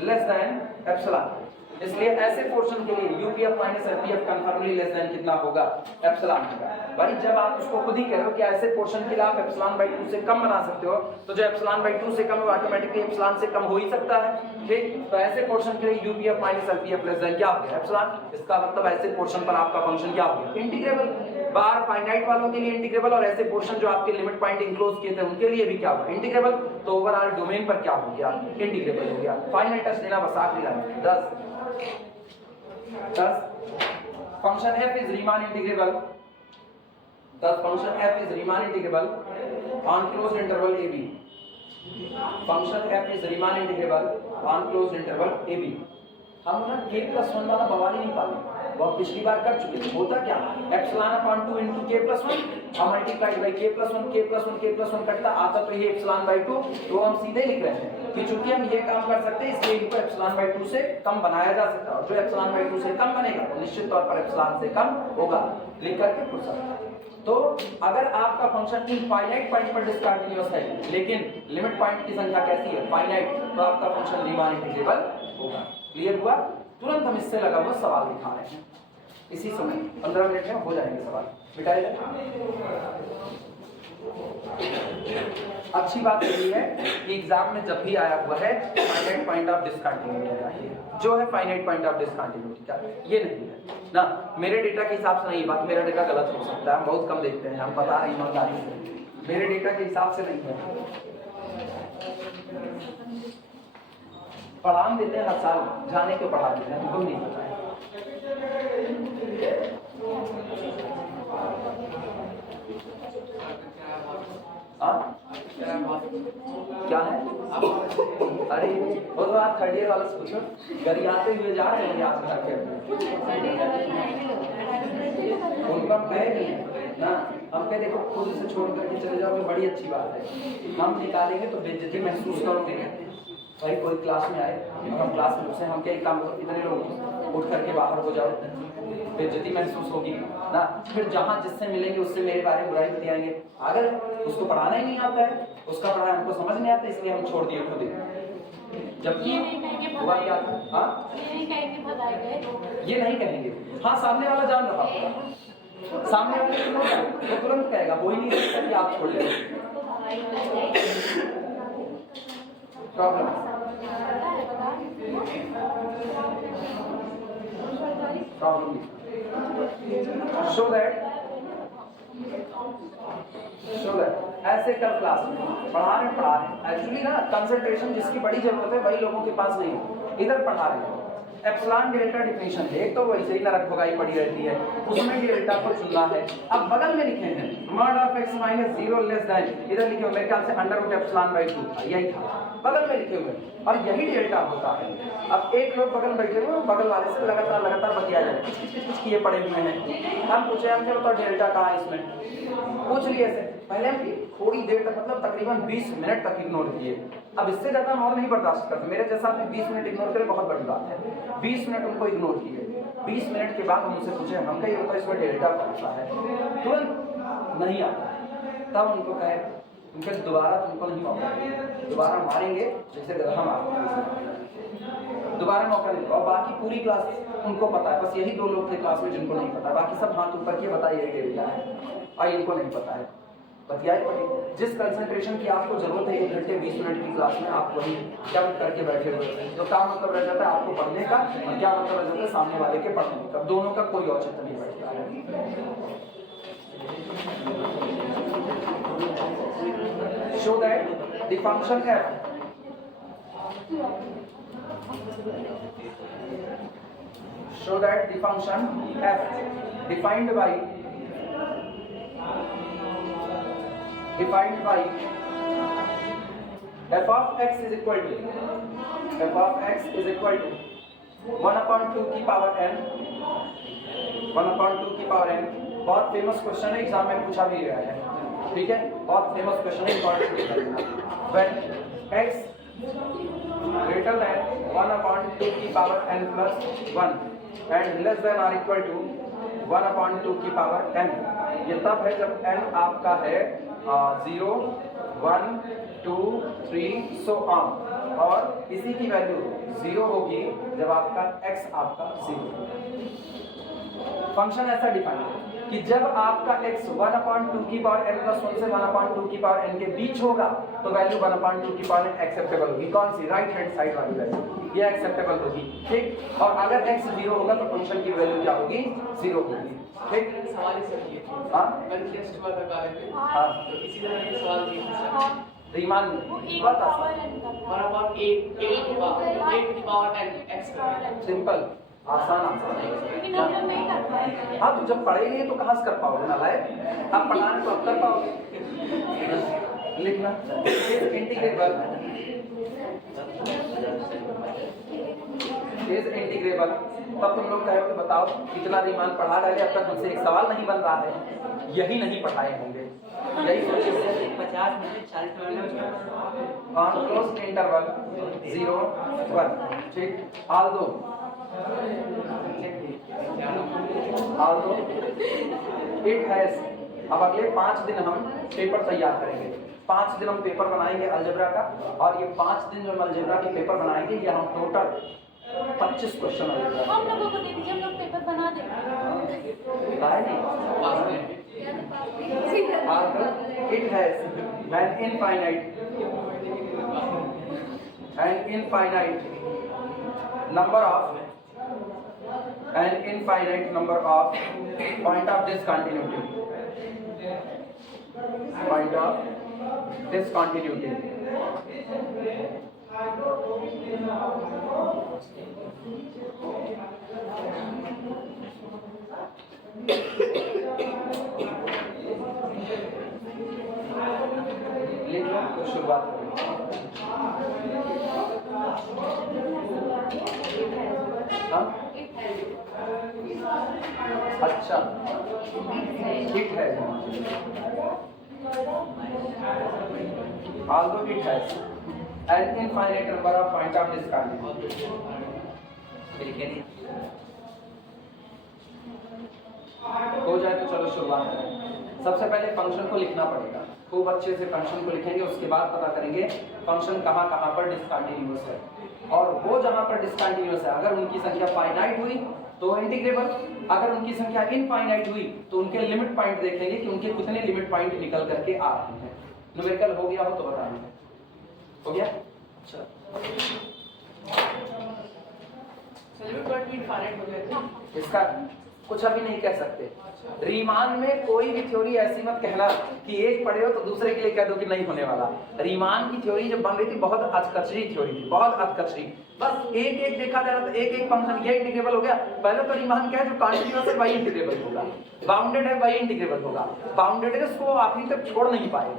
less than epsilon, इसलिए ऐसे portion के लिए UPF minus LPF confirmly less than कितना होगा, epsilon होगा। भाई जब आप उसको खुद ही कह रहे हो कि ऐसे पोर्शन के लिए आप एप्सिलॉन बाई 2 से कम बना सकते हो, तो जो एप्सिलॉन बाई 2 से कम है ऑटोमेटिकली एप्सिलॉन से कम हो ही सकता है। ठीक, तो ऐसे पोर्शन के लिए UPF minus LPF less than क्या हो गया, एप्सिलॉन। इसका मतलब ऐसे पोर्शन पर आपका फंक्शन क्या हो गया, इंटीग्रेबल। बाहर फाइनाइट वालों के लिए इंटीग्रेबल, और ऐसे पोर्शन जो आपके लिमिट पॉइंट इंक्लोज किए थे उनके लिए भी क्या होगा, इंटीग्रेबल। तो ओवरऑल डोमेन पर क्या हो गया, इंटीग्रेबल हो गया। फाइनल टेस्ट देना बस आखिरी line 10 function f is Riemann integrable, thus function f is Riemann integrable on closed interval AB, function f is Riemann integrable on closed interval AB। हम ना k+1 वाला बवाल ही नहीं पाते, वो हम पिछली बार कर चुके थे। होता क्या, ε/2 into k+1 और मल्टीप्लाइड बाई k+1 करता आता तो ये ε/2, तो हम सीधे लिख रहे हैं कि चूंकि हम ये काम कर सकते हैं इसलिए इनको ε/2 से कम बनाया जा सकता है, और जो ε/2 से कम बनेगा तो निश्चित तौर पर ε से कम होगा, लिख करके फुर्सत। तो अगर आपका फंक्शन इनफाइनाइट पॉइंट पर डिसकंटीन्यूअस है लेकिन लिमिट पॉइंट की संख्या कैसी है, फाइनाइट, तो आपका फंक्शन रीमान इंटीग्रेबल होगा। क्लियर हुआ? तुरंत हम इससे लगा हुआ सवाल दिखा रहे हैं, इसी समय 15 मिनट में हो जाएंगे सवाल, मिटाए जाए। अच्छी बात यही है कि एग्जाम में जब भी आया हुआ है फाइनाइट पॉइंट ऑफ डिसकंटिन्यूटी का ही है, जो है फाइनाइट पॉइंट ऑफ डिसकंटिन्यूटी का, ये नहीं है ना। मेरे डेटा के हिसाब से नहीं, बात मेरा डेटा गलत हो सकता है, हम बहुत कम देखते हैं, हम बता रहे हैं ईमानदारी से, मेरे डेटा के हिसाब से नहीं है। पढ़ान देते हैं हर साल, जाने के पढ़ा देते हैं, हमको नहीं पता है। क्या है? अरे वो तो आप थर्ड ईयर वाला से पूछो, गरियाते हुए जा रहे हैं याद करके, उनका कहे नहीं है ना, हम कहे देखो खुद से छोड़ करके चले जाओगे, बड़ी अच्छी बात है, हम निकालेंगे तो बेइज्जती महसूस करोगे। भाई कोई क्लास में आए और हम क्लास में घुसे, हम क्या एक काम करो, इतने लोग उठ करके बाहर हो जाओ, बेइज्जती महसूस होगी ना, फिर जहाँ जिससे मिलेंगे उससे मेरे बारे में बुराई बतियाएंगे। अगर उसको पढ़ाना ही नहीं आता है, उसका पढ़ाया हमको समझ नहीं आता, इसलिए हम छोड़ दिए खुद ही। जबकि हुआ क्या था, हाँ ये नहीं कहेंगे, हाँ सामने वाला जान रहा होगा, सामने वाले को तुरंत कहेगा, वो ही नहीं सकता कि आप छोड़ दें। प्रॉब्लम show that ऐसे कल क्लास में पढ़ा रहे एक्चुअली ना, कंसंट्रेशन जिसकी बड़ी जरूरत है वही लोगों के पास नहीं हो, इधर पढ़ा रहे हैं। एप्सिलॉन डेल्टा डिफिनेशन है, एक तो वैसे ही नरक भगाई पड़ी रहती है, उसमें डेल्टा को चुनना है। अब बगल में लिखे हैं mod of x minus 0 less than, इधर लिखे हुए मेरे ख्याल से अंडर रूट एप्सिलॉन बाई 2, यही था बगल में लिखे हुए, और यही डेल्टा होता है। अब एक लोग बगल बैठे हुए, बगल वाले से लगातार बतिया जाए, कुछ किए पड़े हुए हैं, हम पूछे हमसे बताओ डेल्टा कहाँ है इसमें, पूछ लिए ऐसे, पहले हम थोड़ी देर तक मतलब तकरीबन 20 मिनट तक इग्नोर किए। अब इससे ज़्यादा हम और नहीं बर्दाश्त करते, मेरे जैसा आदमी 20 मिनट इग्नोर करे बहुत बड़ी बात है। 20 मिनट उनको इग्नोर किए, 20 मिनट के बाद हम उनसे पूछे हम कहीं होता इसमें डेल्टा कौन सा है, तुरंत नहीं आता। तब उनको कहे उनके दोबारा तुमको नहीं मौका, दोबारा मारेंगे जैसे गधा मारते, दोबारा मौका नहीं। और बाकी पूरी क्लास उनको पता है, बस यही 2 लोग थे क्लास में जिनको नहीं पता, बाकी सब हाथ ऊपर किए बताइए डेल्टा है, और इनको नहीं पता है, बतियाई पड़ी। जिस कंसंट्रेशन की आपको जरूरत है 1 घंटे 20 मिनट की क्लास में, आप वही क्या करके बैठे हुए, तो क्या मतलब रह जाता है आपको पढ़ने का, और क्या मतलब रह जाता है सामने वाले के पढ़ने का, दोनों का कोई औचित्य नहीं बैठता है। Show that the function f defined by f of x is equal to 1/2 की पावर n, 1/2 की पावर n। बहुत फेमस क्वेश्चन है, एग्जाम में पूछा भी गया है, ठीक है, बहुत फेमस क्वेश्चन है, when x greater than 1/2 की power n plus 1 and less than or equal to 1/2 की पावर n, ये तब है जब n आपका है 0, 1, 2, 3 so on, और इसी की वैल्यू 0 होगी जब आपका x आपका 0। फंक्शन ऐसा डिफाइन है कि जब आपका x 1/2 की पावर n plus 1 से 1/2 की पावर n के बीच होगा तो वैल्यू 1/2 की पावर n एक्सेप्टेबल होगी। कौन सी? राइट हैंड साइड वाली वैल्यू, ये एक्सेप्टेबल होगी, ठीक। और अगर x 0 होगा तो फंक्शन की वैल्यू क्या होगी? 0 होगी, ठीक। सवाल ही सर ये हां मैनिफेस्ट हुआ था कार्य पे, हां तो इसी तरह ये सवाल दिया था रीमान बात आसान, बराबर 1 की पावर n x सिंपल, आसान लेकिन हम लोग नहीं कर पाए। हाँ, तो जब पढ़ेंगे तो कहाँ से कर पाओगे ना लायक, आप पढ़ाने तो अब कर पाओगे। लिखना इंटीग्रेट इज इंटीग्रेबल। तब तुम लोग कहोगे बताओ इतना रीमान पढ़ा डाले, अब तक हमसे एक सवाल नहीं बन रहा है, यही नहीं पढ़ाए होंगे, यही सोचिए। 50 minute 40 minute on close interval 0 1, ठीक। although it has, अब अगले 5 दिन हम पेपर तैयार करेंगे, 5 दिन हम पेपर बनाएंगे अलजेब्रा का, और ये 5 दिन जो हम अलजेब्रा के पेपर बनाएंगे ये हम टोटल 25 क्वेश्चन अलजेब्रा हम लोगों को दे दीजिए, हम लोग पेपर बना देंगे। It has an infinite number of point of discontinuity. लिख लो तो शुरुआत करें। अच्छा, it has, although it has an infinite number of point of discontinuity. हो जाए तो चलो शुरुआत करें। सबसे पहले फंक्शन को लिखना पड़ेगा, खूब अच्छे से फंक्शन को लिखेंगे, उसके बाद पता करेंगे फंक्शन कहाँ कहाँ पर डिसकंटिन्यूअस है, और वो जहाँ पर डिसकंटिन्यूअस है अगर उनकी संख्या फाइनाइट हुई तो इंटीग्रेबल, अगर उनकी संख्या इनफाइनाइट हुई तो उनके लिमिट पॉइंट देखेंगे कि उनके कितने लिमिट पॉइंट निकल करके आ रहे हैं। न्यूमेरिकल हो गया हो तो बताएंगे, हो गया? अच्छा, इसका कुछ अभी नहीं कह सकते। रीमान में कोई भी थ्योरी ऐसी मत कहना कि एक पढ़े हो तो दूसरे के लिए कह दो कि नहीं होने वाला। रीमान की थ्योरी जब बन रही थी बहुत अधकचरी थ्योरी थी, बहुत अधकचरी, बस एक एक देखा जा रहा था, एक एक फंक्शन ये इंटीग्रेबल हो गया। पहले तो रीमान क्या है, जो कॉन्टिन्यूअस है वही इंटीग्रेबल होगा, बाउंडेड है वही इंटीग्रेबल होगा, बाउंडेड है उसको आखिरी तक छोड़ नहीं पाए।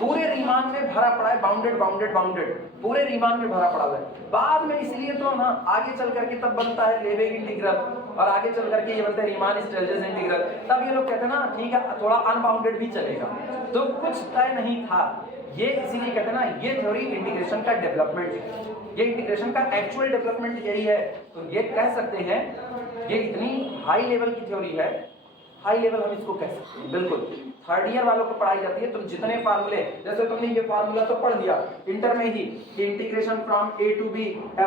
पूरे रीमान में भरा पड़ा है बाउंडेड बाउंडेड बाउंडेड, पूरे रीमान में भरा पड़ा हुआ है। बाद में इसलिए तो ना आगे चल करके तब बनता है लेवेग इंटीग्रल, और आगे चल करके ये बनता है रीमान स्टेल्जेस इंटीग्रल। तब ये लोग कहते हैं ना ठीक है थोड़ा अनबाउंडेड भी चलेगा, तो कुछ तय नहीं था ये, इसीलिए कहते हैं ना ये थ्योरी इंटीग्रेशन का डेवलपमेंट है, ये इंटीग्रेशन का एक्चुअल डेवलपमेंट यही है। तो ये कह सकते हैं ये इतनी हाई लेवल की थ्योरी है, हाई लेवल हम इसको कह सकते हैं। बिल्कुल थर्ड ईयर वालों को पढ़ाई जाती है। तुम जितने फार्मूले, जैसे तुमने ये फार्मूला तो पढ़ दिया इंटर में ही, integration from a to b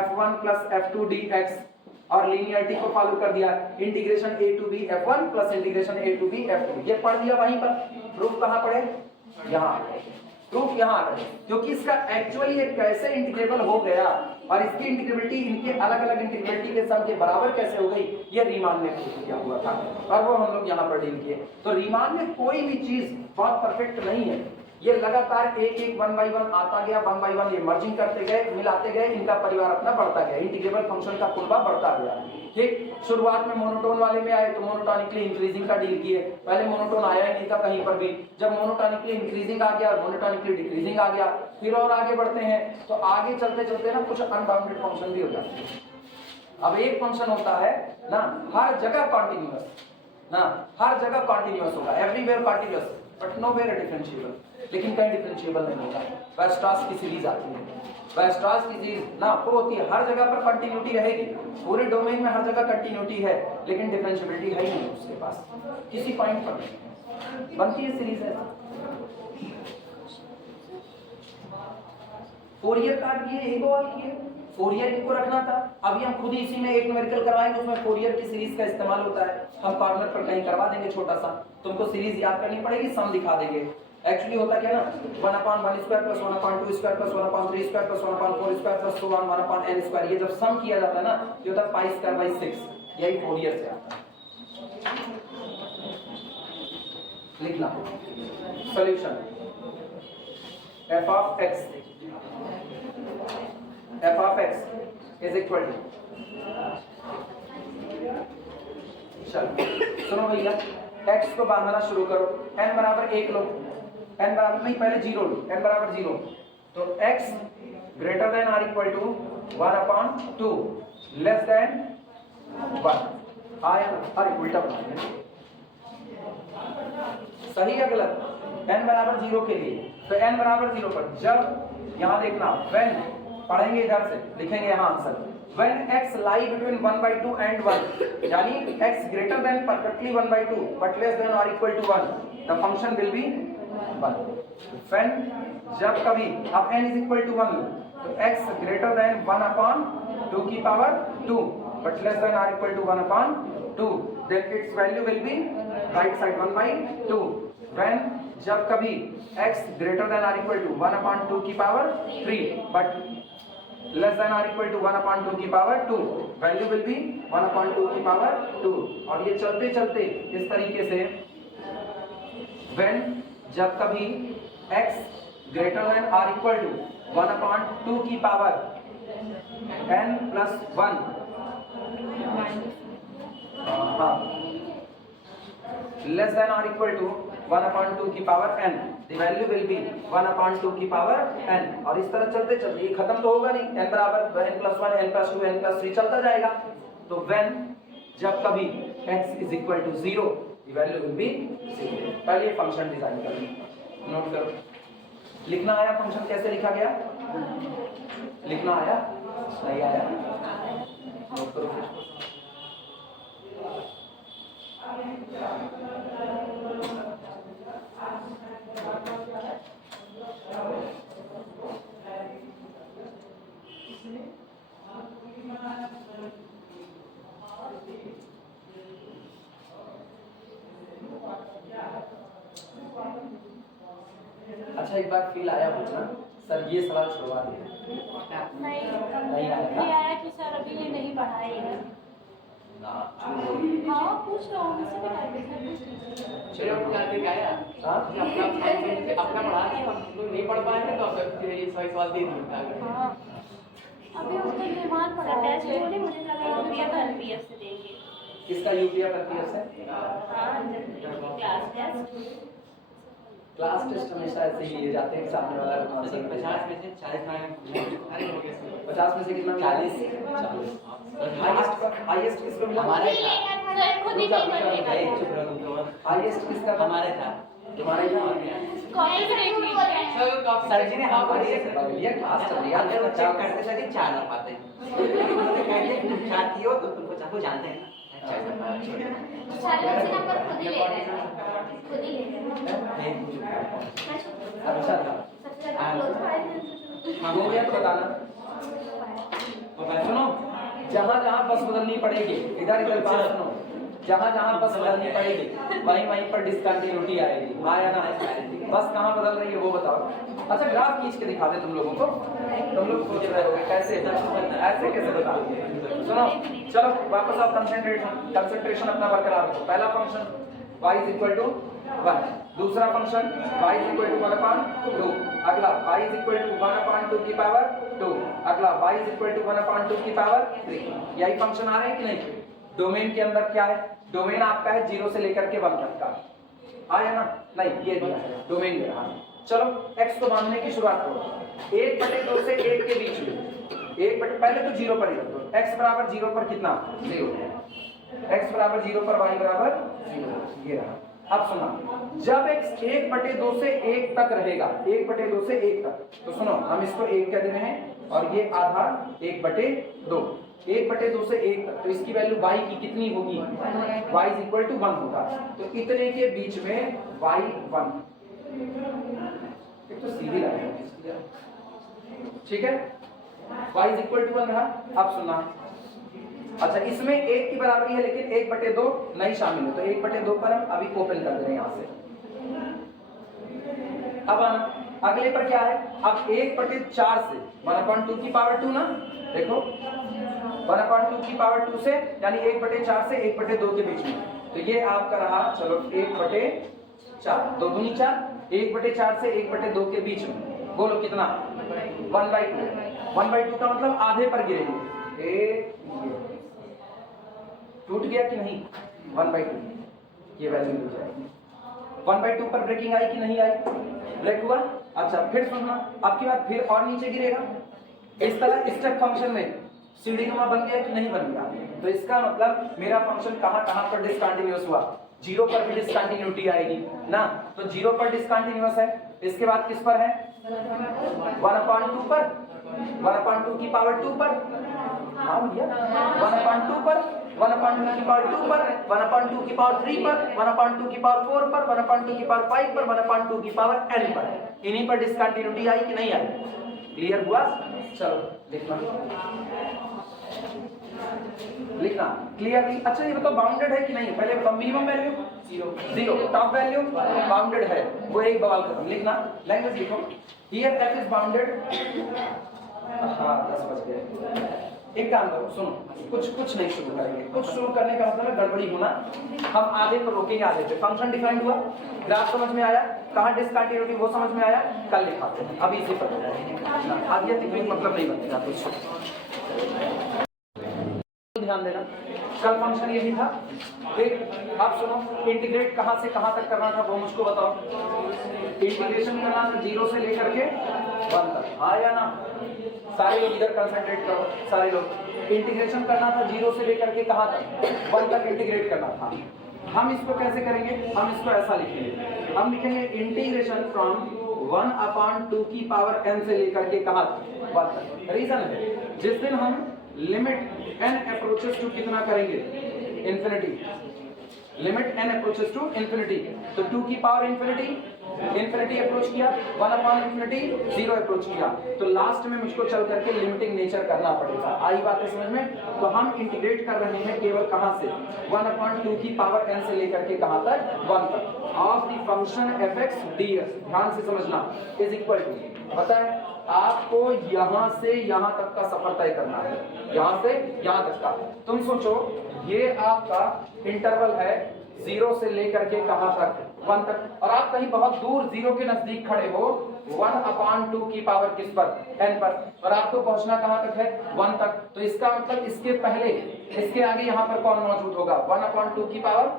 f1 plus f2 dx, और लीनियरिटी को फॉलो कर दिया, integration a to b f1 plus integration a to b f2, ये पढ़ दिया। वहीं पर प्रूफ कहाँ पढ़े, यहाँ प्रूफ यहाँ पढ़े, क्योंकि इसका एक्चुअली ये कैसे इंटीग्रेबल हो गया और इसकी इंटीग्रेबिलिटी इनके अलग अलग इंटीग्रेबिलिटी के सम के बराबर कैसे हो गई, ये रीमान में प्रूफ किया हुआ था और वो हम लोग यहाँ पर डील किए। तो रीमान में कोई भी चीज बहुत परफेक्ट नहीं है, ये लगातार एक एक 1 by 1 आता गया, 1 by 1 ये मर्जिंग करते गए, मिलाते गए, इनका परिवार अपना बढ़ता गया, इंटीग्रेबल फंक्शन का कुनबा बढ़ता गया। ठीक, शुरुआत में मोनोटोन वाले में आए तो मोनोटोनिकली इंक्रीजिंग का डील किए, पहले मोनोटोन आया ही नहीं था कहीं पर भी, जब मोनोटोनिकली इंक्रीजिंग आ गया और मोनोटोनिकली डिक्रीजिंग आ गया, फिर और आगे बढ़ते हैं तो आगे चलते चलते ना कुछ अनबाउंडेड फंक्शन भी हो जाते हैं। अब एक फंक्शन होता है ना हर जगह कॉन्टिन्यूअस, ना हर जगह कॉन्टिन्यूअस होगा, everywhere continuous but nowhere differentiable, लेकिन कहीं डिफरेंशिएबल नहीं होगा। वेस्ट्रास की सीरीज आती है, वेस्ट्रास की सीरीज ना वो होती है हर जगह पर कंटिन्यूटी रहेगी, पूरे डोमेन में हर जगह कंटिन्यूटी है, लेकिन डिफरेंशिएबिलिटी है ही नहीं उसके पास, किसी पॉइंट पर नहीं बनती है सीरीज है। फोरियर का ये एक बार किए, फोरियर को रखना था, अभी हम खुद ही इसी में एक न्यूमेरिकल करवाएंगे, उसमें फोरियर की सीरीज का इस्तेमाल होता है, हम कॉर्नर पर कहीं करवा देंगे छोटा सा, तुमको सीरीज याद करनी पड़ेगी, सम दिखा देंगे। एक्चुअली होता क्या ना 1/1 square plus 1/2 square plus 1/3 square plus 1/4 square plus 1/n square, ये जब सम किया जाता है ना ये होता है पाई स्क्वायर बाई 6, यही फोरियर से आता है। लिखना solution f of x is equal to, चलो सुनो भैया, x को बांधना शुरू करो, n बराबर 1 लो, n बराबर नहीं पहले 0 लो, n बराबर 0, तो x greater than or equal to 1/2 less than 1 आया। अरे उल्टा बना दिया, सही है गलत? n बराबर 0 के लिए तो n बराबर 0 पर जब यहां देखना when पढ़ेंगे इधर से लिखेंगे यहां answer when x lie between 1/2 and 1 यानी x greater than perfectly 1/2 but less than or equal to 1 the function will be 1 when जब कभी अब n is equal to 1 तो x greater than 1/2 की power 2 but less than or equal to 1/2 then its value will be right side 1/2 when जब कभी x greater than or equal to 1/2 की power 3 but less than or equal to 1/2 की power 2 value will be 1/2 की power 2 और ये चलते चलते इस तरीके से when जब कभी x greater than or equal to 1/2 की पावर n plus 1 हाँ less than or equal to 1/2 की power n the value will be 1/2 की पावर n और इस तरह चलते चलते ये खत्म तो होगा नहीं n बराबर n plus 1 n plus 2 n plus 3 चलता जाएगा तो when जब कभी x is equal to 0 the value will be 0 पहले ये फंक्शन डिजाइन करें नोट करो लिखना आया फंक्शन कैसे लिखा गया लिखना आया नहीं आया नोट करो अच्छा एक बार फील आया पूछना सर ये सवाल छुड़वा दिया नहीं नहीं आया ये आया कि सर अभी ये नहीं पढ़ाए हैं ना हाँ पूछ रहा हूँ मुझसे भी टाइम है चलो क्या आया हाँ अपना पढ़ा दिया हम लोग नहीं पढ़ पाए थे तो अब ये सवाल दे दिए हाँ अभी उसका निर्माण पढ़ा है मुझे लगा यूपीएफ से देंगे किसका यूपीएफ है क्लास टेस्ट हमेशा ऐसे ही लिए जाते हैं कि सामने वाला आंसर 50 में से 40 मार्क्स अरे हो गया 50 में से कितना 40 हाईएस्ट किसको मिला हमारा ही था सर खुद ही नहीं बनेगा चुप रहो तुम हाईएस्ट किसका था हमारे था तुम्हारे था कॉपी से देख लीजिए सर जी ने हमको ये क्लास चल रही है अगर वो चेक करते सर 4 आ पाते हैं उन्होंने कहा कि तुम 4 किए हो तो तुमको चाहो जानते हैं साइलेंस नंबर खुद ही ले रहे हैं खुद ही ले रहे हैं अच्छा था हाँ हो गया तो बताना सुनो जहाँ जहाँ बस बदलनी पड़ेगी इधर इधर बात सुनो जहाँ जहाँ बस बदलनी पड़ेगी वहीं वहीं पर डिस्कंटिन्यूटी आएगी आया ना बस कहाँ बदल रही है वो बताओ अच्छा ग्राफ खींच के दिखा दे तुम लोगों को तुम लोग सोच रहे होगे कैसे ऐसे कैसे बता सुनो चलो वापस आओ कंसंट्रेशन अपना बरकरार रखो पहला function y is equal to 1 दूसरा function y is equal to 1/2 अगला y is equal to 1/2 की पावर 2 अगला y is equal to 1/2 की पावर 3 यही फंक्शन आ रहे हैं कि नहीं डोमेन के अंदर क्या है डोमेन आपका है 0 से लेकर के 1 तक का आया ना नहीं ये दिया है डोमेन में रहा चलो x को बांधने की शुरुआत करो 1/2 से 1 के बीच में 1 पहले तो 0 पर ही रखो x बराबर 0 पर कितना 0 x बराबर 0 पर y बराबर 0 ये रहा अब सुना जब x 1/2 से 1 तक रहेगा 1/2 से 1 तक तो सुनो हम इसको 1 कह दे रहे हैं और ये आधा 1/2 1/2 से 1 तक तो इसकी वैल्यू y की कितनी होगी y is equal to 1 होगा तो इतने के बीच में y 1 एक तो सीधी लाइन है ठीक है y is equal to 1 रहा अब सुनना अच्छा इसमें 1 की बराबरी है लेकिन 1/2 नहीं शामिल है तो 1/2 पर हम अभी ओपन कर दे रहे हैं यहां से अब आना अगले पर क्या है अब 1/4 से 1/2 की पावर 2 ना देखो 1/2 की पावर 2 से यानी 1/4 से 1/2 के बीच में तो ये आपका रहा चलो 1/4 2 दूनी 4 1/4 से 1/2 के बीच में बोलो कितना 1/2 का मतलब आधे पर गिरेंगे टूट गया कि नहीं 1/2 ये वैल्यू मिल जाएगी 1/2 पर ब्रेकिंग आई कि नहीं आई ब्रेक हुआ अच्छा फिर सुनना अब की बात फिर और नीचे गिरेगा इस तरह स्टेप फंक्शन में सीढ़ीनुमा बन गया कि नहीं बन गया? तो इसका मतलब मेरा फंक्शन कहाँ कहाँ पर डिसकंटिन्यूअस हुआ? 0 पर भी डिसकंटिन्यूटी आएगी ना, तो 0 पर डिसकंटिन्यूअस है। इसके बाद किस पर है? 1/2 पर, 1/2 की पावर 2 पर, हाँ भैया 1/2 पर, 1/2 की पावर 2 पर, 1/2 की पावर 3 पर, 1/2 की पावर 4 पर, 1/2 की पावर 5 पर, 1/2 की पावर n पर। इन्हीं पर डिसकंटिन्यूटी आई कि नहीं आई? क्लियर हुआ? चलो लिखना क्लियरली। अच्छा ये बताओ बाउंडेड है कि नहीं? पहले बताओ minimum value 0, top value bounded है, वो एक बवाल खत्म। लिखना लैंग्वेज लिखो, हियर f इज बाउंडेड। हाँ 10 बज गए। एक काम करो, सुनो, कुछ नहीं शुरू करेंगे। कुछ शुरू करने का मतलब है गड़बड़ी होना। हम आधे पर रोकेंगे, आधे पे। फंक्शन डिफाइंड हुआ, ग्राफ समझ में आया, कहाँ डिसकंटिन्यूटी वो समझ में आया, कल लिखाते हैं। अभी इसी पर आगे टेक्निक मतलब नहीं बनेगा कुछ। ध्यान देना, कल फंक्शन यही था। फिर आप सुनो, इंटीग्रेट कहाँ से कहाँ तक करना था वो मुझको बताओ। इंटीग्रेशन करना था 0 से लेकर के 1 तक, आया ना? सारे लोग इधर कंसंट्रेट करो, सारे लोग। इंटीग्रेशन करना था 0 से लेकर के कहाँ तक? 1 तक इंटीग्रेट करना था। हम इसको कैसे करेंगे? हम इसको ऐसा लिखेंगे, हम लिखेंगे इंटीग्रेशन फ्रॉम 1/2 की पावर n से लेकर के कहाँ तक? 1 तक। रीजन है, जिस दिन हम लिमिट n अप्रोचेस टू कितना करेंगे? Infinity. Limit n approaches to infinity, तो 2 की पावर इंफिनिटी अप्रोच किया, 1/∞ 0 अप्रोच किया, तो लास्ट में मुझको चल करके लिमिटिंग नेचर करना पड़ेगा। आई बात है समझ में? तो हम इंटीग्रेट कर रहे हैं केवल कहां से? 1/2 की पावर n से लेकर के कहां तक? 1 तक। Of the function fx ds, ध्यान से समझना, इज इक्वल टू, पता है आपको यहां से यहां तक का सफर तय करना है, यहां से यहां तक का। तुम सोचो ये आपका इंटरवल है 0 से लेकर के कहां तक? 1 तक। और आप कहीं बहुत दूर 0 के नजदीक खड़े हो 1/2 की पावर किस पर? n पर, और आपको पहुंचना कहां तक है? 1 तक। तो इसका मतलब इसके पहले, इसके आगे यहाँ पर कौन मौजूद होगा? 1/2 की पावर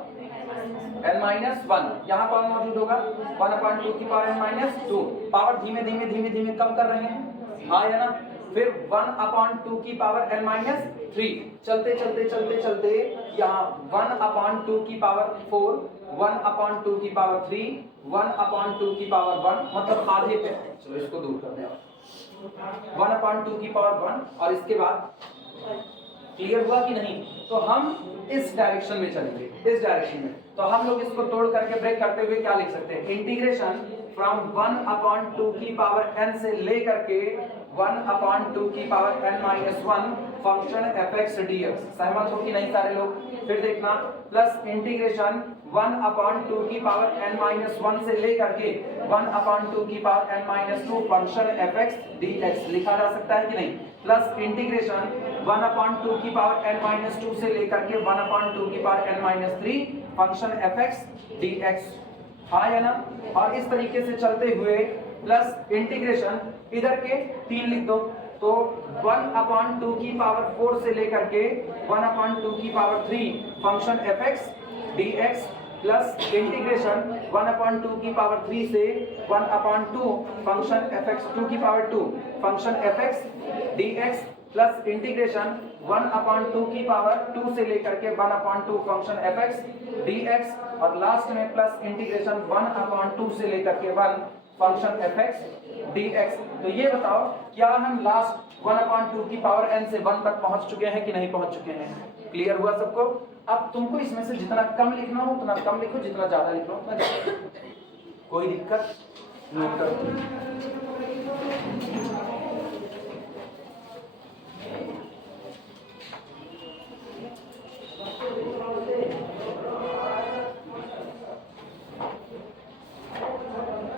n-1। यहाँ कौन मौजूद होगा? 1/2 की पावर n-2। पावर धीमे धीमे कम कर रहे हैं, हाँ या ना? फिर 1/2 की पावर n-3, चलते यहाँ 1/2 की पावर 4, 1/2 की पावर 3, 1/2 की पावर 1, मतलब आधे पे। चलो इसको दूर कर दें, 1/2 की पावर 1, और इसके बाद क्लियर हुआ कि नहीं? तो हम इस डायरेक्शन में चलेंगे, इस डायरेक्शन में। तो हम लोग इसको तोड़ करके ब्रेक करते हुए क्या लिख सकते हैं? इंटीग्रेशन फ्रॉम 1/2 की पावर n से लेकर के 1/2 की power n-1 function fx dx। सहमत हो कि नहीं सारे लोग? फिर देखना, प्लस इंटीग्रेशन 1/2 की पावर n-1 से लेकर के 1/2 की power n-2 function fx dx लिखा जा सकता है कि नहीं? प्लस इंटीग्रेशन 1/2 की पावर n-2 से लेकर के 1/2 की power n-3 function fx dx, हाँ या ना? और इस तरीके से चलते हुए प्लस इंटीग्रेशन इधर के 3 लिख दो, तो 1/2 की पावर 4 से लेकर के 1/2 की power 3 function fx dx, plus integration 1/2 की पावर 3 से 1/2 फंक्शन fx 2 की power 2 function fx dx, plus integration 1/2 की पावर 2 से लेकर के 1/2 फंक्शन fx dx, और लास्ट में प्लस इंटीग्रेशन 1/2 से लेकर के 1 फंक्शन fx dx। तो ये बताओ क्या हम लास्ट 1/2 की पावर n से 1 तक पहुंच चुके हैं कि नहीं पहुंच चुके हैं? क्लियर हुआ सबको? अब तुमको इसमें से जितना कम लिखना हो उतना कम लिखो, जितना ज्यादा लिखना हो उतना ज्यादा। कोई दिक्कत? नोट करो।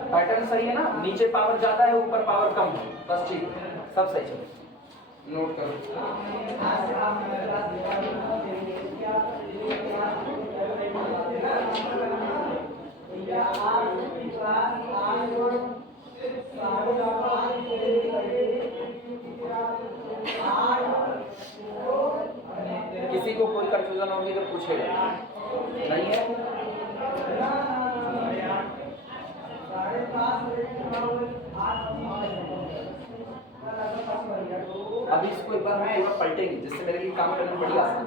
पैटर्न सही है ना? नीचे पावर ज्यादा है, ऊपर पावर कम है, बस ठीक है, सब सही चलो। नोट करो। किसी को कोई कंफ्यूजन होगी तो पूछेगा, नहीं है? अभी इसको एक बार हम पलटेंगे जिससे मेरे लिए काम करना बड़ी आसान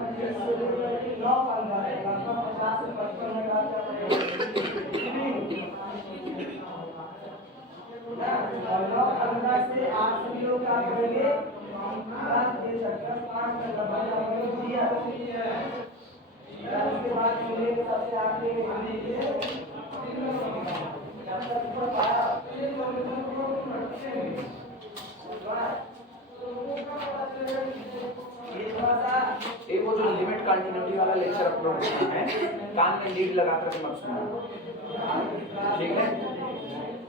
एक वो जो लिमिट कंटिन्यूटी वाला लेक्चर अपलोड करना है, कान में लीड लगा करके मत सुनना, ठीक है?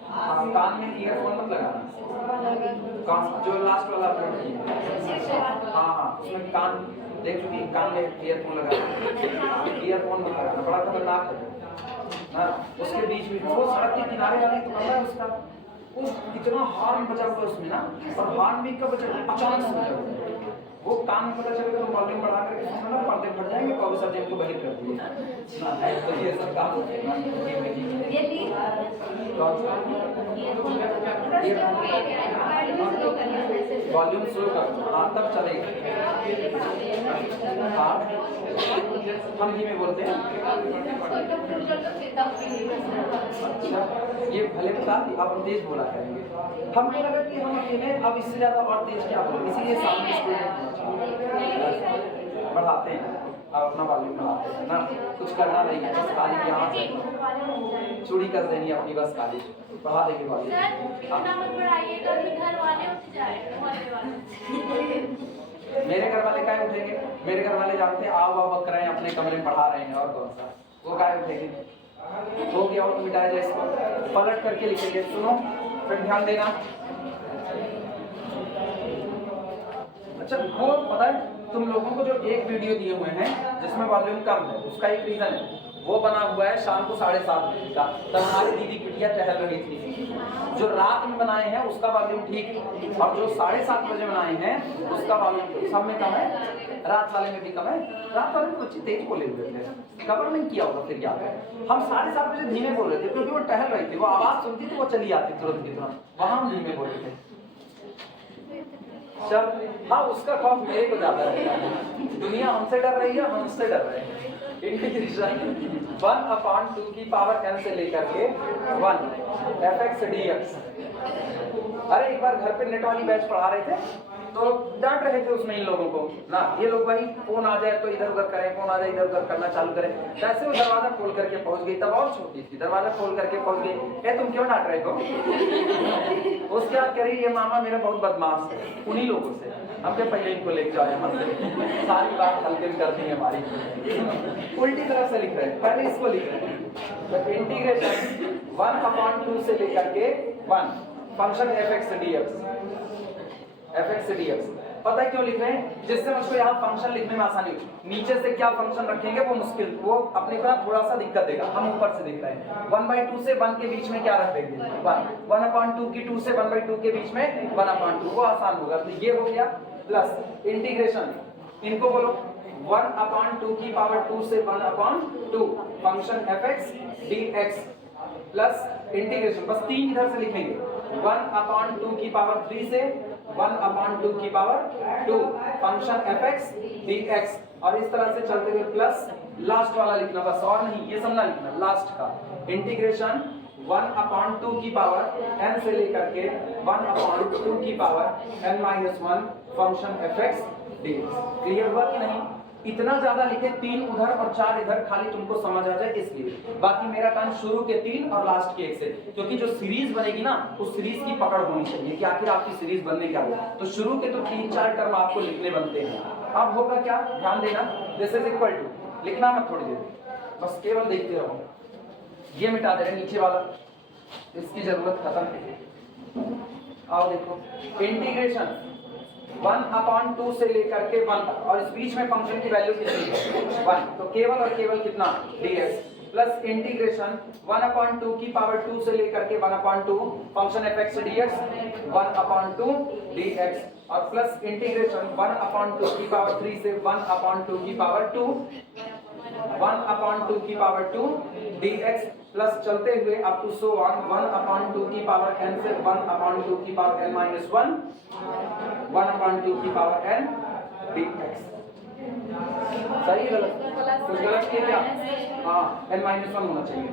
हाँ, कान में ईयरफोन मत लगाना, जो लास्ट वाला अपलोड किया। हाँ, उसमें कान देख चुकी, कान में ईयरफोन लगा, ईयरफोन मत लगाना, बड़ा खतरनाक है ना। उसके बीच में वो सड़क के किनारे वाले तो कमरा है उसका, वो इतना हार्म बचा हुआ उसमें ना, और हार्म भी कब बचा, अचानक से बचा हुआ। वो काम में पता चलेगा तो वॉल्यूम बढ़ा करके सुनना ना, पर्दे फट जाएंगे, कभी सब्जेक्ट को बहिर कर दिए ना, तो ये सब काम होते हैं वॉल्यूम स्लो कर, हाँ तब चलेगा। हाँ हम धीमे बोलते हैं। अच्छा, ये भले बता दी, अब हम तेज बोला करेंगे। हमको लगा कि हम अकेले अब इससे ज्यादा और तेज क्या बोलें, इसीलिए सामने बढ़ाते हैं, अब अपना वॉल्यूम बढ़ाते हैं ना, कुछ करना नहीं है, बस खाली यहाँ से चूड़ी कर देनी अपनी, बस खाली बढ़ा देंगे वॉल्यूम। मेरे घर वाले काहे उठेंगे, मेरे घर वाले जानते हैं आओ आओ कर रहे हैं, अपने कमरे में पढ़ा रहे हैं, और कौन सा वो काहे उठेंगे। हो गया और मिटाया जाए इसको, पलट करके लिखेंगे, सुनो फिर ध्यान देना। अच्छा वो पता है तुम लोगों को जो एक वीडियो दिए हुए हैं जिसमें वॉल्यूम कम है, उसका एक रीजन है, वो बना हुआ है शाम को 7:30 बजे का, तब हमारी दीदी बिटिया टहल रही थी। जो रात में बनाए हैं उसका वॉल्यूम ठीक, और जो 7:30 बजे बनाए हैं उसका वॉल्यूम सब में कम है, रात वाले में भी कम है। रात वाले में बच्चे तेज बोले हुए थे, कवर नहीं किया होगा, फिर क्या है, हम 7:30 बजे धीमे बोल रहे थे क्योंकि वो टहल रही थी, वो आवाज सुनती थी वो चली आती तुरंत की तुरंत, वहां हम धीमे बोल रहे थे। चल हाँ, उसका खौफ मेरे को ज्यादा है, दुनिया हमसे डर रही है, हम उससे डर रहे हैं। इंटीग्रेशन 1/2 की पावर n से लेकर के 1 fx dx। अरे एक बार घर पे नेट वाली बैच पढ़ा रहे थे तो डांट रहे थे उसमें इन लोगों को ना, ये लोग भाई फोन आ जाए तो इधर उधर करें, फोन आ जाए इधर उधर करना चालू करें। वैसे वो दरवाजा खोल करके पहुंच गई, तब और छोटी थी, दरवाजा खोल करके पहुंच गई, तुम क्यों डांट रहे हो। उसके बाद कह रही ये मामा मेरा बहुत बदमाश है, उन्हीं लोगों से हमने पहले इनको लेके जाए, मतलब सारी बात हल्के में कर दी हमारी, उल्टी तरफ से लिख रहे हैं, पहले इसको लिख रहे हैं। तो इंटीग्रेशन 1/2 से लेकर के 1 फंक्शन fx dx। पता है क्यों लिख रहे हैं, जिससे मुझको यहाँ फंक्शन लिखने में आसानी हो। नीचे से क्या फंक्शन रखेंगे वो मुश्किल, वो अपने को थोड़ा सा दिक्कत देगा, हम ऊपर से देख रहे हैं। 1/2 से 1 के बीच में क्या रख देंगे 1, 1/2 की 2 से 1/2 के बीच में 1/2, वो आसान होगा। तो ये हो गया, प्लस इंटीग्रेशन, इनको बोलो 1/2 की पावर 2 से 1/2 function fx dx, plus integration, बस 3 इधर से लिखेंगे, 1/2 की पावर 3 से 1/2 की पावर 2 फंक्शन fx dx, और इस तरह से चलते हुए प्लस लास्ट वाला लिखना, बस और नहीं, ये सब ना लिखना, लास्ट का इंटीग्रेशन 1/2 की पावर n से लेकर के 1/2 की power n-1 function fx dx। Clear हुआ कि नहीं। इतना ज्यादा लिखे, 3 उधर और 4 इधर, खाली तुमको समझ आ जाए इसलिए। बाकी मेरा काम शुरू के 3 और लास्ट के 1 से, क्योंकि जो सीरीज बनेगी ना उस सीरीज की पकड़ होनी चाहिए कि आखिर आपकी सीरीज बनने क्या हो। तो शुरू के तो 3-4 टर्म आपको लिखने बनते हैं। अब होगा क्या, ध्यान देना, दिस इज इक्वल टू, लिखना मत थोड़ी देर, बस केवल देखते रहो। ये मिटा दे रहे नीचे वाला, इसकी जरूरत खत्म। आओ देखो, इंटीग्रेशन 1/2 से लेकर के 1 तक, और इस बीच में फंक्शन की वैल्यू कितनी है 1, तो केवल और केवल कितना dx, प्लस इंटीग्रेशन 1/2 की पावर 2 से लेकर के 1/2 फंक्शन fx dx 1/2 dx, और प्लस इंटीग्रेशन 1/2 की पावर 3 से 1/2 की पावर 2 1/2 की पावर 2 dx प्लस चलते हुए अप टू सो ऑन 1/2 की पावर n से 1/2 की पावर n minus 1 1/2 की पावर n dx। सही है गलत? कुछ गलत किया क्या? हाँ n minus 1 होना चाहिए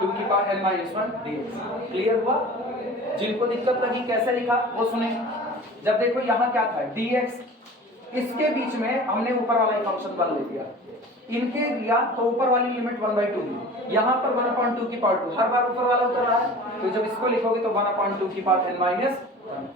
2 की power n minus 1 dx। Clear हुआ? जिनको दिक्कत लगी कैसे लिखा वो सुने। जब देखो यहाँ क्या था dx, इसके बीच में हमने ऊपर वाला फंक्शन 1 ले लिया, इनके दिया तो ऊपर वाली लिमिट 1/2 दी, यहाँ पर 1/2 की पावर 2, हर बार ऊपर वाला उतर रहा है, तो जब इसको लिखोगे तो 1/2 की पावर n minus।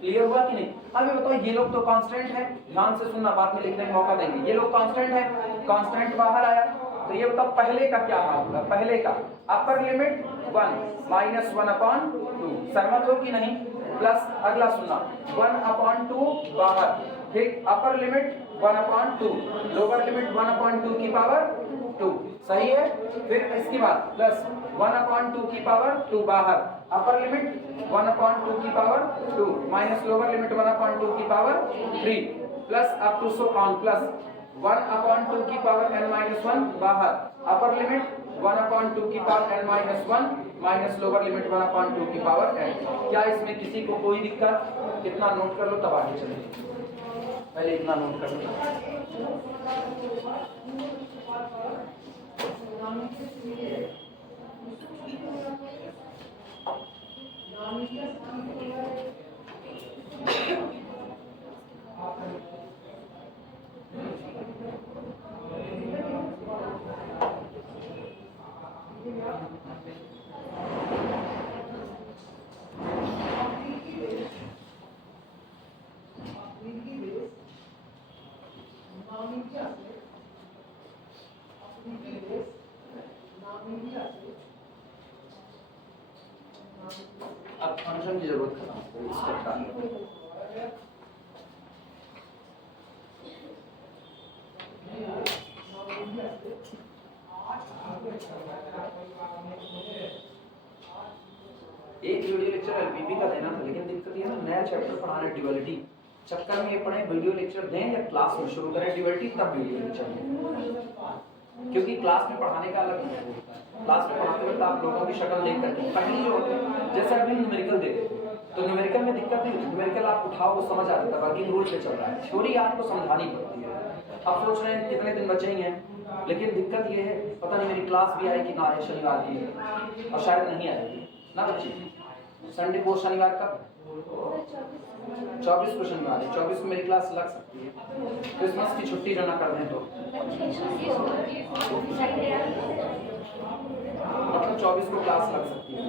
क्लियर हुआ कि नहीं? अभी बताओ ये लोग तो कांस्टेंट है, ध्यान से सुनना, बाद में लिखने का मौका देंगे। ये लोग कांस्टेंट है, कांस्टेंट बाहर आया, तो ये बताओ पहले का क्या हाल होगा? पहले का अपर लिमिट 1 minus 1/2, सहमत हो कि नहीं? प्लस अगला सुनना 1/2 बाहर, ठीक, अपर लिमिट 1/2, लोअर लिमिट 1/2 की पावर 2, सही है। फिर इसके बाद प्लस 1/2 की पावर 2 बाहर, अपर लिमिट 1/2 की पावर 2 माइनस लोअर लिमिट 1/2 की power 3 plus up to so on plus 1/2 की पावर n minus 1 बाहर, अपर लिमिट 1/2 की power n minus 1 minus lower limit 1/2 की पावर n। क्या इसमें किसी को कोई दिक्कत? कितना नोट कर लो तब आगे चलेंगे। पहले इतना नोट कर लो। अब फंक्शन की जरूरत खत्म हो गई, इसको हटा लो। एक वीडियो लेक्चर एलपीपी का देना था, लेकिन दिक्कत ये ना नया चैप्टर पढ़ाना, ड्यूअलिटी चक्कर में ये पढ़े वीडियो लेक्चर दें या क्लास में शुरू करें ड्यूअलिटी तब वीडियो लेक्चर दें, क्योंकि क्लास में पढ़ाने का अलग होता है। क्लास में पढ़ाते वक्त आप लोगों की शक्ल देख करके पहली जो होती है, जैसे अभी न्यूमेरिकल देते हैं तो न्यूमेरिकल में दिक्कत नहीं होती, न्यूमेरिकल आप उठाओ वो समझ आ जाता है, वर्किंग रूल पे चल रहा है, थ्योरी आपको समझानी पड़ती है। अब सोच रहे हैं कितने दिन बचे ही हैं, लेकिन दिक्कत ये है पता नहीं मेरी क्लास भी आएगी ना आए शनिवार की, और शायद नहीं आएगी ना बच्चे। संडे को शनिवार का 24 को शनिवार है, 24 को मेरी क्लास लग सकती है, क्रिसमस की छुट्टी जो ना कर दें तो मतलब 24 को क्लास लग सकती है।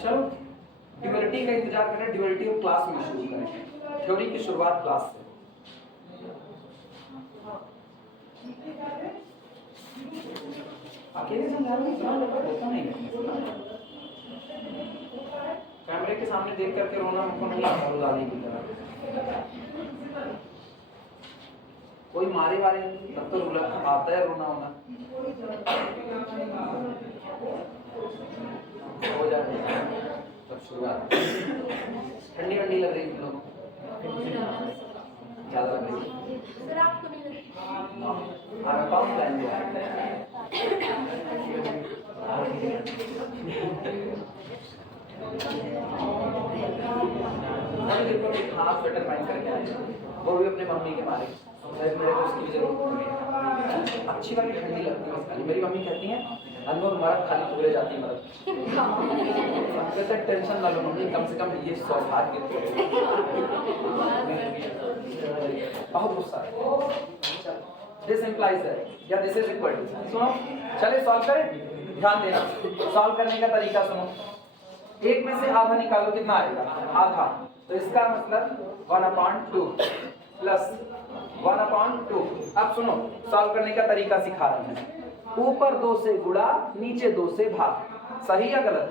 चलो ड्यूअलिटी का इंतजार करें, ड्यूअलिटी को क्लास में शुरू करें, थ्योरी की शुरुआत क्लास से। अकेले समझाने में होता नहीं है, कैमरे के सामने देख करके रोना हमको नहीं आता रुलाने की तरह। कोई मारे वारे तब तो रुला आता है, रोना होना हो जाता है तब शुरुआत। ठंडी ठंडी लग रही थी लोगों को, ज्यादा लग रही सर आपको नहीं लगती? कौन प्लान किया? देखो एक हाफ स्वेटर पहन करके आए, वो भी अपने मम्मी के मारे, मेरे को उसकी भी जरूरत नहीं है। अच्छी वाली ठंडी लगती है खाली। मेरी मम्मी कहती है अनमोल मरद खाली पूरे जाती मरद, कहते टेंशन ना लो मम्मी, कम से कम ये सौभाग्य के बहुत गुस्सा है। दिस इंप्लाइज दैट या दिस इज इक्वल टू। सुनो चले सॉल्व करें, ध्यान देना, सॉल्व करने का तरीका सुनो। एक में से आधा निकालो, कितना आएगा? आधा, तो इसका मतलब 1/2 प्लस 1/2। अब सुनो सॉल्व करने का तरीका सिखा रहे हैं, ऊपर 2 से गुणा नीचे 2 से भाग, सही या गलत?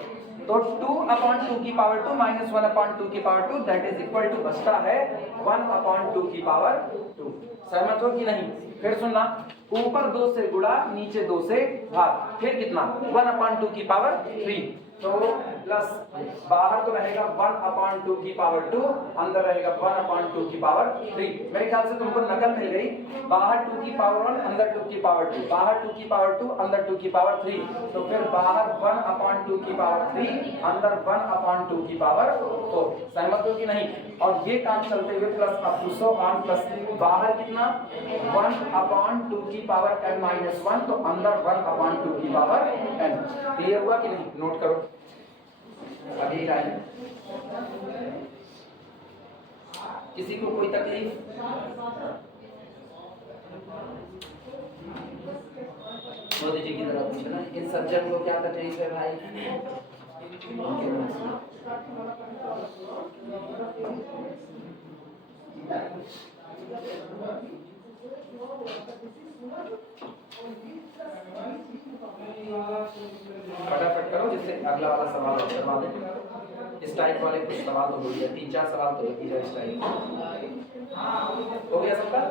तो 2/2 की पावर 2 माइनस 1/2 की power 2 that is equal to बचता है 1/2 की पावर 2, सहमत हो कि नहीं? फिर सुनना, ऊपर 2 से गुणा, नीचे 2 से भाग, फिर कितना 1/2 की पावर 3, तो प्लस बाहर तो रहेगा 1/2 की पावर 2, अंदर रहेगा 1/2 की पावर 3। मेरे ख्याल से तुमको नकल मिल गई, बाहर 2 की पावर 1, अंदर 2 की पावर 2, बाहर 2 की पावर 2, अंदर 2 की पावर 3, तो फिर बाहर 1/2 की पावर 3, अंदर 1/2 की पावर 4। सहमत हो कि नहीं? और ये काम चलते हुए plus up to so on, plus बाहर कितना 1/2 की पावर n-1, तो अंदर 1/2 की पावर n। क्लियर हुआ कि नहीं? नोट करो अभी लाइन। किसी को कोई तकलीफ? मोदी जी की तरफ पूछो ना, इन सज्जन को क्या तकलीफ है भाई? फटाफट करो जिससे अगला वाला सवाल और करवा दें। इस टाइप वाले कुछ सवाल तो हो गया, 3-4 सवाल तो लगी जाए इस टाइप। हो गया सबका?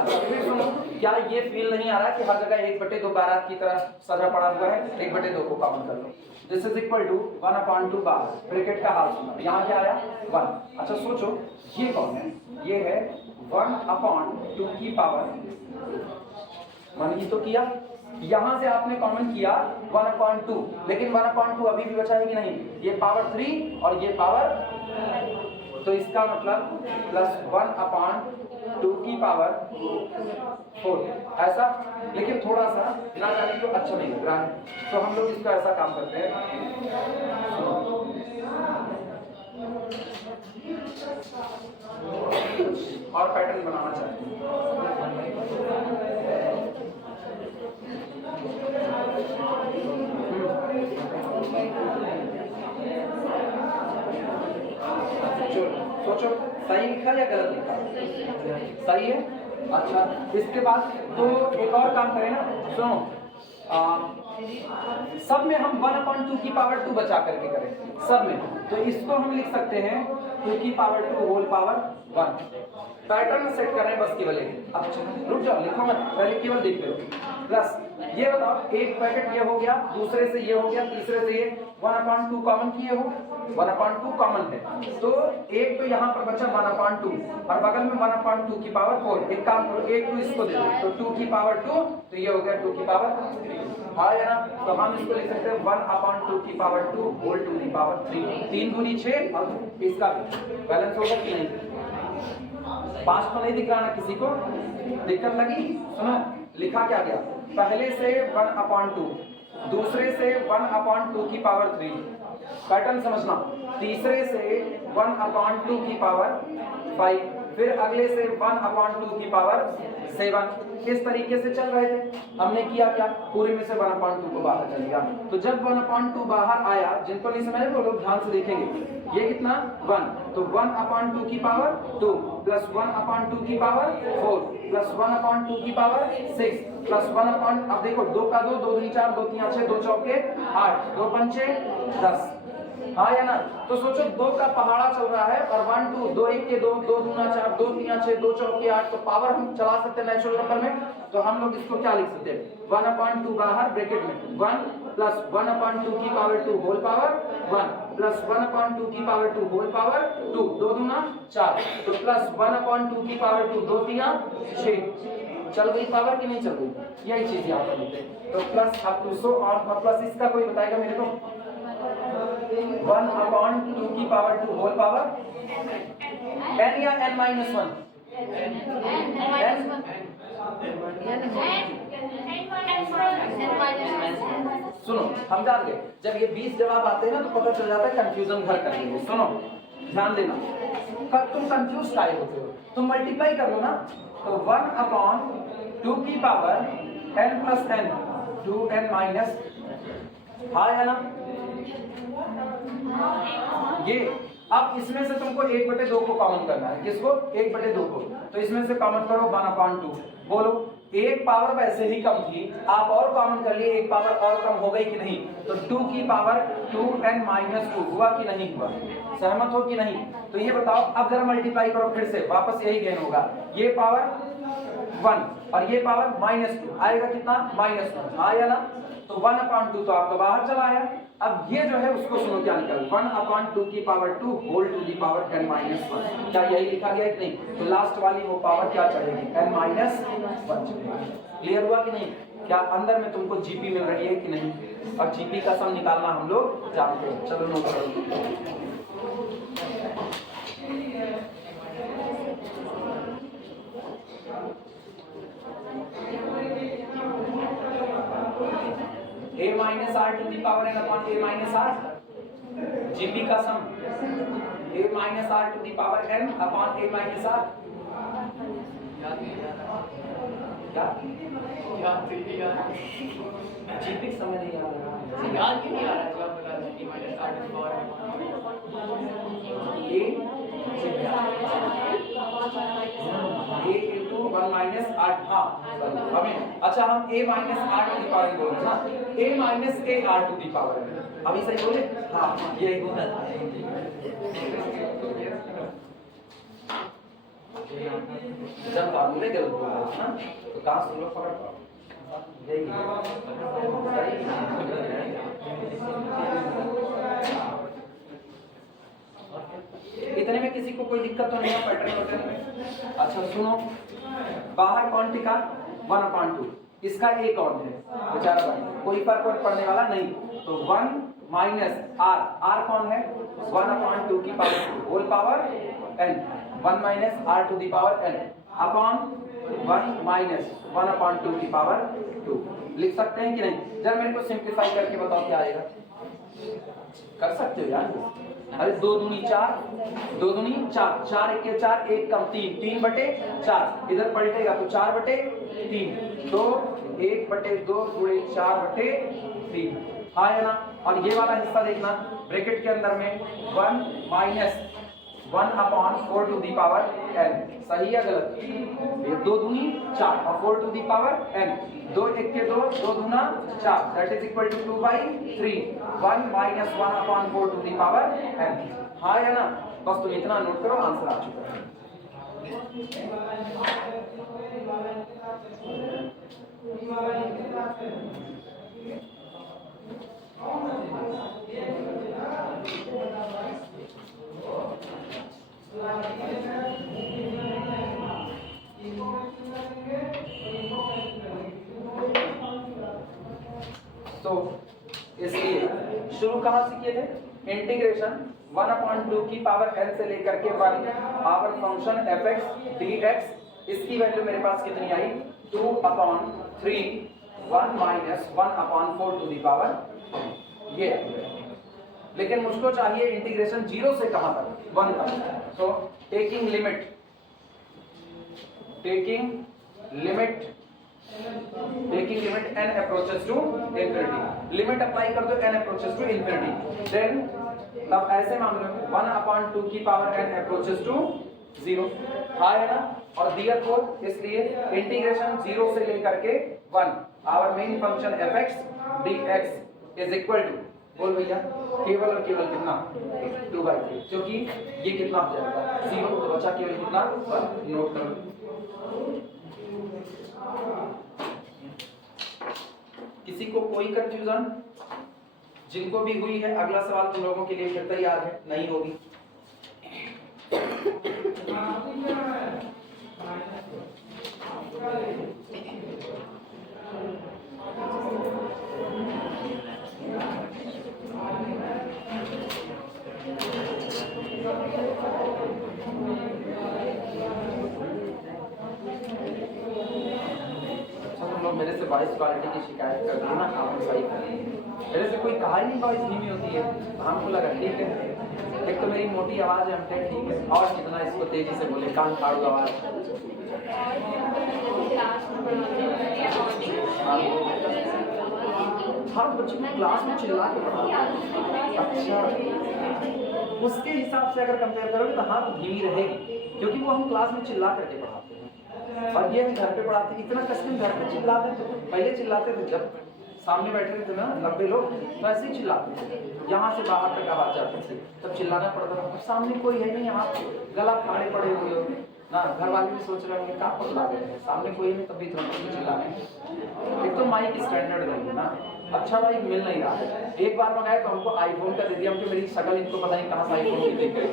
अच्छा फिर सुनो, क्या ये फील नहीं आ रहा कि हर जगह 1/2 बारात की तरह सजा पड़ा हुआ है? 1/2 को काउंट कर लो। दिस इज इक्वल टू 1/2 बार, ब्रैकेट का हाल सुनो, यहाँ क्या आया 1। अच्छा सोचो ये कौन है? ये है 1/2 की पावर, मान ही तो किया, यहां से आपने कॉमन किया 1/2, लेकिन 1/2 अभी भी बचा है कि नहीं? ये पावर 3 और ये पावर, तो इसका मतलब प्लस 1/2 की पावर 4, ऐसा। लेकिन थोड़ा सा ना जाने तो अच्छा नहीं लग रहा है, तो हम लोग इसका ऐसा काम करते हैं, और पैटर्न बनाना चाहते हैं। सोचो सही लिखा या गलत लिखा? सही है। अच्छा इसके बाद तो एक और काम करें ना, सुनो, सब में हम 1/2 की पावर 2 बचा करके करें सब में, तो इसको हम लिख सकते हैं 2 की power 2 whole power 1। Pattern set कर रहे हैं बस केवल एक। अब रुक जाओ, लिखो मत, पहले केवल देखते रहो। प्लस ये बताओ, एक पैकेट ये हो गया, दूसरे से ये हो गया, तीसरे से ये 1/2 कॉमन किए हो, 1/2 कॉमन है, तो एक तो यहाँ पर बचा 1/2 और बगल में 1/2 की पावर 4। एक काम करो, एक 2 इसको दे दो, तो 2 की पावर 2, तो ये हो गया 2 की पावर 3। हाँ या ना? तो हम इसको लिख सकते हैं 1/2 की power 2 whole to the power 3। 3 दूनी 6, और इसका बैलेंस होगा कि नहीं? 5 तो नहीं दिख रहा ना किसी को? दिक्कत लगी? सुनो लिखा क्या गया, पहले से 1/2, दूसरे से 1/2 की पावर 3, पैटर्न समझना, तीसरे से 1/2 की पावर 5, फिर अगले से 1/2 की पावर 7। इस तरीके से चल रहे थे। हमने किया क्या, पूरे में से 1/2 को बाहर चल गया, तो जब 1/2 बाहर आया, जिनको नहीं समझ वो लोग ध्यान से देखेंगे, ये कितना 1, तो 1/2 की पावर 2 प्लस 1/2 की पावर 4 प्लस 1/2 की पावर 6 प्लस 1/, अब देखो 2 का 2, 2 दूनी 4, 2 3 6, 2 चौके 8, 2 पंचे 10। हाँ या ना? तो सोचो 2 का पहाड़ा चल रहा है और 1 2, 2 1 के 2, 2 दूना 4, 2 3 6, 2 चौके 8, तो पावर हम चला सकते हैं नेचुरल नंबर में, तो हम लोग इसको क्या लिख सकते हैं 1/2 बाहर ब्रैकेट में 1 प्लस 1/2 की पावर 2 होल पावर 1 प्लस 1/2 की पावर 2 होल पावर 2, 2 दूना 4, तो प्लस 1/2 की पावर 2, 2 3 6। चल गई पावर कि नहीं चल गई? यही चीज यहाँ पर लिखते हैं, तो प्लस अप टू सो और प्लस इसका कोई बताएगा मेरे को? 1/2 की पावर 2 होल पावर n या n-1? सुनो हम जान गए, जब ये 20 जवाब आते हैं ना तो पता चल जाता है कंफ्यूजन घर कर देंगे। सुनो ध्यान देना, कब तुम कंफ्यूज काहे होते हो, तुम मल्टीप्लाई कर लो ना, तो 1/2 की power n plus n 2n minus, हाँ या ना? ये अब इसमें से तुमको 1/2 को कॉमन करना है, किसको? 1/2 को, तो इसमें से कॉमन करो 1/2, बोलो, एक पावर वैसे ही कम थी, आप और कॉमन कर लिए, एक पावर और कम हो गई कि नहीं? तो 2 की पावर 2n-2 हुआ कि नहीं हुआ? सहमत हो कि नहीं? तो ये बताओ, अब जरा मल्टीप्लाई करो फिर से, वापस यही गेन होगा, ये पावर 1 और ये पावर -2 आएगा कितना? -1 आया ना? तो 1/2 तो आपका बाहर चला आया। अब ये जो है उसको सुनो क्या निकल, 1/2 की power 2 whole to the power n-1। क्या यही लिखा गया कि नहीं? तो लास्ट वाली वो पावर क्या चढ़ेगी? n-1 चढ़ेगी। क्लियर हुआ कि नहीं? क्या अंदर में तुमको जीपी मिल रही है कि नहीं? और जीपी का सम निकालना हम लोग जानते हैं। चलो नोट करो। a minus r to the power n upon a minus r, GP का सम a minus r to the power n upon a minus r। क्या जीपी समझ नहीं आ रहा? याद क्यों नहीं आ रहा? जब बता दीजिए -8 की पावर a into 1 minus 8। हाँ हमें, अच्छा हम a minus r to the power n बोल रहे हैं ना, a minus a r to the power n, अभी सही बोले? हाँ यही होता है। जब फार्मूले गलत बोल रहे हैं ना, तो कहाँ से लोग पकड़ पाओ? यही इतने में किसी को कोई दिक्कत तो नहीं है पैटर्न पैटर्न में? अच्छा सुनो, बाहर कौन टिका? 1/2, इसका a कौन है? बेचारा भाई, कोई फर्क पड़ने वाला नहीं। तो 1 माइनस r, r कौन है? 1/2 की power whole power n, 1 minus r to the power n upon 1 minus 1/2 की पावर 2। लिख सकते हैं कि नहीं? जरा मेरे को सिंप्लीफाई करके बताओ क्या आएगा। कर सकते हो यार? अरे 2 दूनी 4, 2 दूनी 4, 4 एक के 4, 1 कम 3, 3/4, इधर पलटेगा तो 4/3, तो 1/2 गुणे 4/3। हाँ है ना? और ये वाला हिस्सा देखना, ब्रैकेट के अंदर में 1 minus 1/4 to the power n, सही या गलत? ये 2 दूनी 4 और 4 टू दी पावर n, 2 एक के 2, 2 दूना 4, that is equal to 2/3, 1 minus 1/4 to the power n। हाँ या ना? बस तुम इतना नोट करो, आंसर आ चुका है। तो इसलिए शुरू कहाँ से किए थे? इंटीग्रेशन 1/2 की पावर n से लेकर के 1 पावर फंक्शन fx dx, इसकी वैल्यू मेरे पास कितनी आई? 2/3, 1 माइनस 1/4 टू दी पावर, ये। लेकिन मुझको चाहिए इंटीग्रेशन 0 से कहां तक? 1 तक। So taking limit n approaches to infinity, limit apply कर दो n approaches to infinity, then तब ऐसे मामले में 1/2 की पावर n approaches to 0। हाँ है ना? और therefore इसलिए इंटीग्रेशन 0 से लेकर के 1, our main function fx dx is equal to, बोल भैया, केवल और केवल कितना? 2/3, क्योंकि ये कितना हो जाएगा? 0, तो बचा केवल कितना? 1। नोट करो। किसी को कोई कंफ्यूजन? जिनको भी हुई है, अगला सवाल तुम लोगों के लिए फिर तैयार है, नहीं होगी? मेरे से वॉइस क्वालिटी की शिकायत कर दी ना, आप सही करें। मेरे से कोई कहा ही नहीं वॉइस धीमी होती है, हमको लगा ठीक है। एक तो मेरी मोटी आवाज है, हमने ठीक है, और कितना इसको तेजी से बोले, कान फाड़ू आवाज। हाँ बच्चों को क्लास में चिल्ला के पढ़ाते। अच्छा, उसके हिसाब से अगर कंपेयर करोगे तो हाँ धीमी रहेगी, क्योंकि वो हम क्लास में चिल्ला करके पढ़ाते हैं। और ये हम घर पे पढ़ाते, इतना कष्ट घर पे चिल्लाते थे, पहले चिल्लाते थे जब सामने बैठे थे ना लंबे लोग तो ऐसे ही चिल्लाते थे, यहाँ से बाहर तक आवाज जाती थी, तब चिल्लाना पड़ता था। सामने कोई है नहीं, यहाँ गला फाड़े पड़े हुए हो ना, घर वाले भी सोच रहे होंगे कहाँ पकड़ा रहे हैं, सामने कोई नहीं तब भी तुरंत चिल्ला रहे हैं। एक तो माइक स्टैंडर्ड नहीं है ना, अच्छा माइक मिल नहीं रहा है। एक बार मंगाया तो हमको आईफोन का दे दिया, हमको मेरी शक्ल इनको पता नहीं कहाँ से आईफोन की देख गए,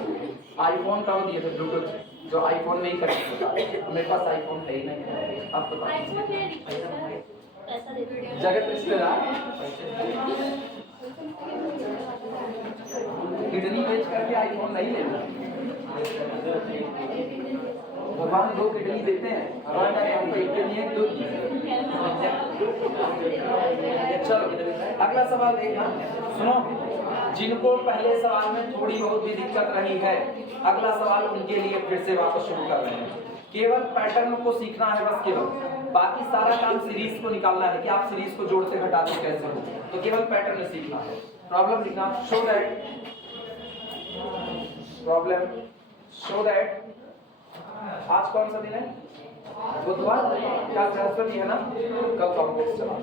आईफोन का वो दिए थे ब्लूटूथ जो आईफोन में ही कनेक्ट होता है, मेरे पास आईफोन है ही नहीं। अब तो जगत रिश्तेदार किडनी बेच करके आईफोन नहीं लेना, भगवान 2 किडनी देते हैं, भगवान ने हमको 1 किडनी है 2 दी। चलो अगला सवाल देखना, सुनो, जिनको पहले सवाल में थोड़ी बहुत भी दिक्कत रही है, अगला सवाल उनके लिए फिर से वापस शुरू कर रहे हैं। केवल पैटर्न को सीखना है बस, केवल बाकी सारा काम सीरीज को निकालना है कि आप सीरीज को जोड़ते घटाते कैसे हो, तो केवल पैटर्न सीखना है। प्रॉब्लम लिखना, show that problem show that, आज कौन सा दिन है, बुधवार, क्या बृहस्पति है ना, कल कॉम्प्लेक्स चला।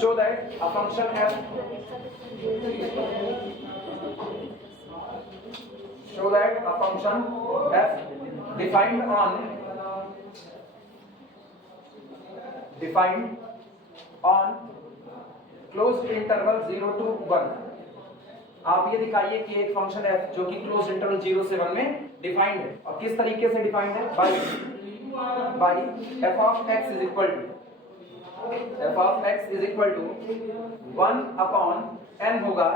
Show that a function f, show that a function f defined on closed interval 0 to 1, आप ये दिखाइए कि एक फंक्शन f जो कि क्लोज इंटरवल 0 से 1 में डिफाइंड है, और किस तरीके से डिफाइंड है, bye f of x is equal to 1 upon n होगा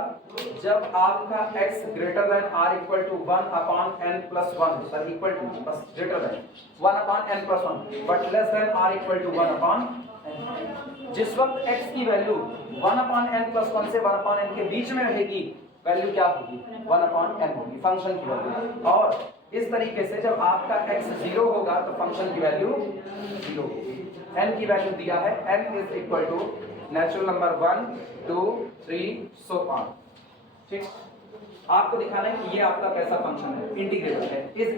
जब आपका x greater than r equal to 1 upon n plus 1, sir equal to बस greater than 1 upon n plus 1 but less than r equal to 1 upon n। जिस वक्त x की value 1 upon n plus 1 से 1 upon n के बीच में रहेगी, value क्या होगी, 1 अपॉन n होगी फंक्शन की वैल्यू। और इस तरीके से जब आपका x 0 होगा तो फंक्शन की वैल्यू 0 होगी। n की वैल्यू दिया है, n is equal to natural number 1 2 3 so on. ठीक, आपको दिखाना है कि ये आपका कैसा फंक्शन है, इंटीग्रेबल है। Is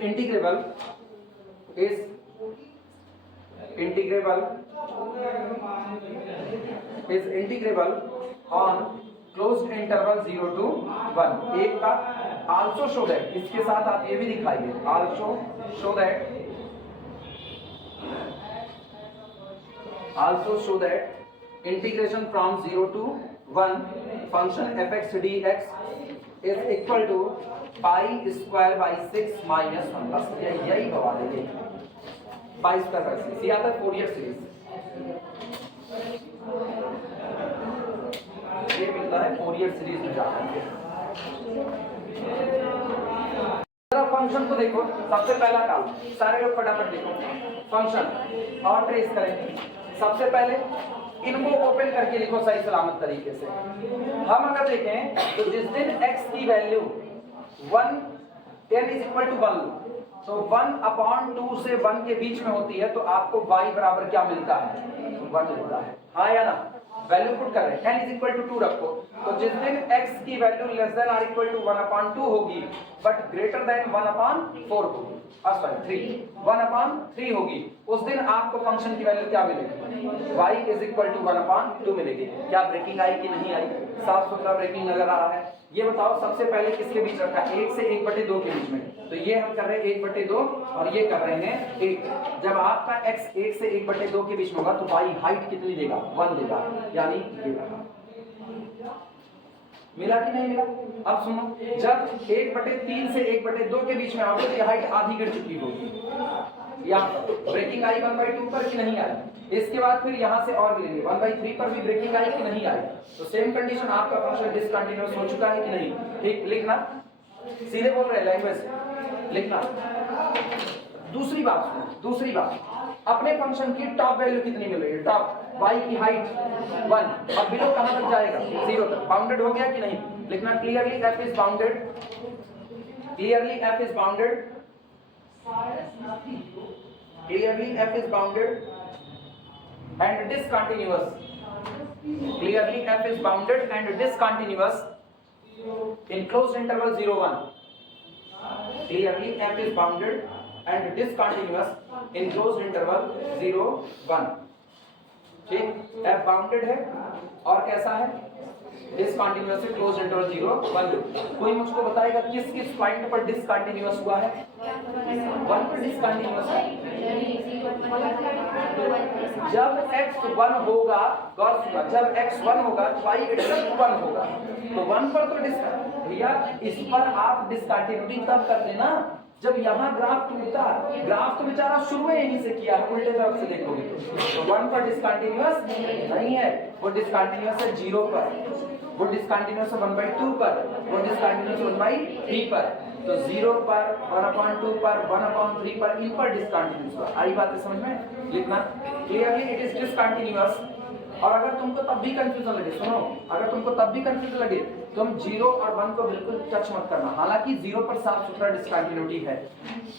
integrable on closed interval 0 to 1। एक का आल्सो शो दैट, इसके साथ आप ये भी दिखाइए, also show that integration from 0 to 1 function fx dx is equal to pi square by 6 minus 1। बस यही बता देंगे, pi square by 6, ये आता है फोरियर सीरीज, ये मिलता है फोरियर सीरीज में जाकर। फंक्शन को देखो, सबसे पहला काम, सारे लोग फटाफट देखो फंक्शन और ट्रेस करेंगे। सबसे पहले इनको ओपन करके लिखो सही सलामत तरीके से। हम अगर देखें तो जिस दिन x की value 1 n is equal to 1 तो 1 अपॉन 2 से 1 के बीच में होती है, तो आपको y बराबर क्या मिलता है, 1 मिलता है, हाँ या ना। वैल्यू पुट कर रहे हैं, n इज इक्वल टू 2 रखो, तो जिस दिन x की value less than or equal to 1 upon 2 होगी बट ग्रेटर देन 1 अपॉन 4 होगी, सॉरी 1 अपॉन 3 होगी, उस दिन आपको फंक्शन की वैल्यू क्या मिलेगी, y is equal to 1 upon 2 मिलेगी। क्या ब्रेकिंग आई कि नहीं आई, साफ सुथरा ब्रेकिंग नजर आ रहा है। ये बताओ सबसे पहले किसके बीच रखा है, 1 से 1/2 के बीच में, तो ये हम कर रहे हैं 1/2 और ये कर रहे हैं 1। जब आपका x 1 से 1/2 के बीच में होगा तो y हाइट कितनी देगा, 1 देगा, यानी ये रहा। मिला कि नहीं मिला। अब सुनो, जब 1/3 से 1/2 के बीच में आओगे तो ये हाइट आधी गिर चुकी होगी, या ब्रेकिंग आई 1/2 पर कि नहीं आई। इसके बाद फिर यहाँ से और गिरेंगे 1/3 पर भी ब्रेकिंग आई कि नहीं आई, तो सेम कंडीशन आपका फंक्शन डिसकंटिन्यूअस हो चुका है कि नहीं। ठीक, लिखना, सीधे बोल रहे लैंग्वेज लिखना। दूसरी बात सुनो, दूसरी बात, अपने फंक्शन की टॉप वैल्यू कितनी मिल रही है, टॉप y की हाइट 1 और बिलो कहां तक जाएगा, 0 तक। बाउंडेड हो गया कि नहीं, लिखना clearly f is bounded, clearly f is bounded, clearly f is bounded and discontinuous, clearly f is bounded and discontinuous in closed interval 0 1, clearly f is bounded and discontinuous in closed interval 0 1। ठीक, f bounded है और कैसा है, discontinuous है, closed interval 0 1। कोई मुझको बताएगा किस किस पॉइंट पर डिसकंटिन्यूअस हुआ है? 1 पर डिसकंटिन्यूअस है। जब x 1 होगा, गौर से जब x 1 होगा तो y इटसेल्फ 1 होगा, तो 1 पर तो भैया इस पर आप डिसकंटिन्यूटी तब करते ना जब यहाँ ग्राफ टूटता। ग्राफ तो बेचारा शुरू में यहीं से किया है, उल्टे तरफ से देखोगे तो 1 पर डिसकंटिन्यूअस नहीं है, वो डिसकंटिन्यूअस है 0 पर, वो डिसकंटिन्यूअस है 1/2 पर, वो डिसकंटिन्यूअस 1/3 पर, तो 0 पर 1/2 पर 1/3 पर इन पर डिसकंटिन्यूअस हुआ। आई बात है समझ में? लिखना क्लियरली इट इज डिसकंटिन्यूअस। और अगर तुमको तब भी कंफ्यूजन लगे, सुनो, अगर तुमको तब भी कंफ्यूजन लगे तुम 0 और 1 को बिल्कुल टच मत करना। हालांकि 0 पर साफ सुथरा डिसकंटिन्यूटी है,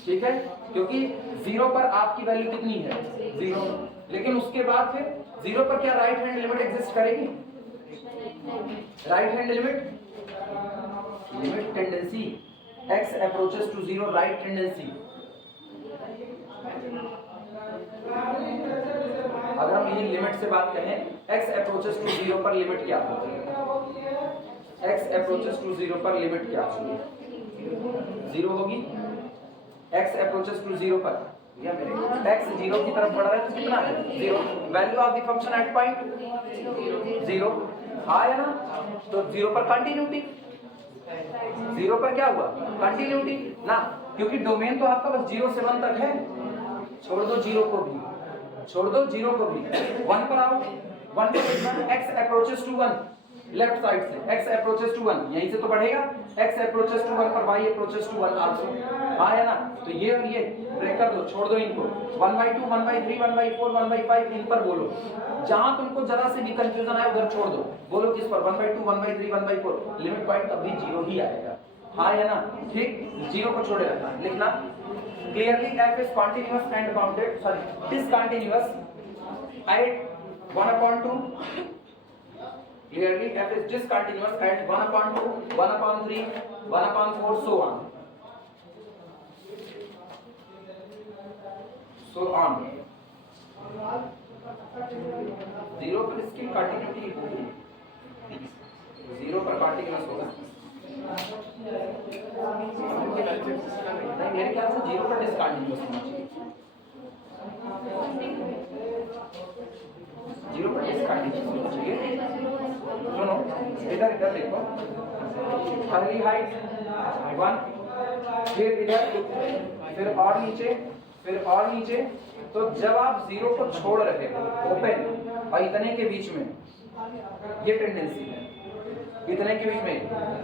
ठीक है, क्योंकि 0 पर आपकी वैल्यू कितनी है 0, लेकिन उसके बाद फिर 0 पर क्या राइट हैंड लिमिट एग्जिस्ट करेगी? Right hand limit tendency x approaches to 0 right tendency. अगर हम यही लिमिट से बात करें, x अप्रोचेस टू 0 पर लिमिट क्या होगी? x अप्रोचेस टू 0 पर लिमिट क्या होगी? 0 होगी। x अप्रोचेस टू 0 पर या मेरे x 0 की तरफ बढ़ रहा है तो कितना है 0। Value of the function at point 0 आया ना, तो 0 पर कंटिन्यूटी, 0 पर क्या हुआ कंटिन्यूटी ना, क्योंकि डोमेन तो आपका बस 0 से 1 तक है। छोड़ दो 0 को भी, छोड़ दो 0 को भी, 1 पर आओ। 1 पर कितना? x approaches to 1 left side से, x अप्रोचेस टू 1 यहीं से तो बढ़ेगा, x अप्रोचेस टू 1 पर y अप्रोचेस टू 1 आल्सो आया ना, तो ये और ये ब्रेक कर दो, छोड़ दो इनको। 1/2 1/3 1/4 1/5 इन पर बोलो। जहां तुमको जरा से भी कंफ्यूजन आए उधर छोड़ दो, बोलो किस पर 1/2 1/3 1/4। लिमिट पॉइंट तब भी 0 ही आएगा, हाँ या ना? ठीक, 0 को छोड़े रखना। लिखना clearly f is continuous and bounded, sorry discontinuous at 1/2, clearly f is discontinuous at 1/2 1/3 1/4 so on, so on। 0 पर इसकी कंटिन्यूटी होगी, 0 पर कंटिन्यूअस होगा नहीं, मेरे ख्याल से 0 पर डिसकंटिन्यूअस होना चाहिए, 0 पर डिसकंटिन्यूअस होना चाहिए। सुनो इधर इधर देखो, पहली हाइट 1, फिर इधर, फिर और नीचे, फिर और नीचे, तो जब आप 0 को छोड़ रहे हो ओपन और इतने के बीच में, ये टेंडेंसी है, इतने के बीच में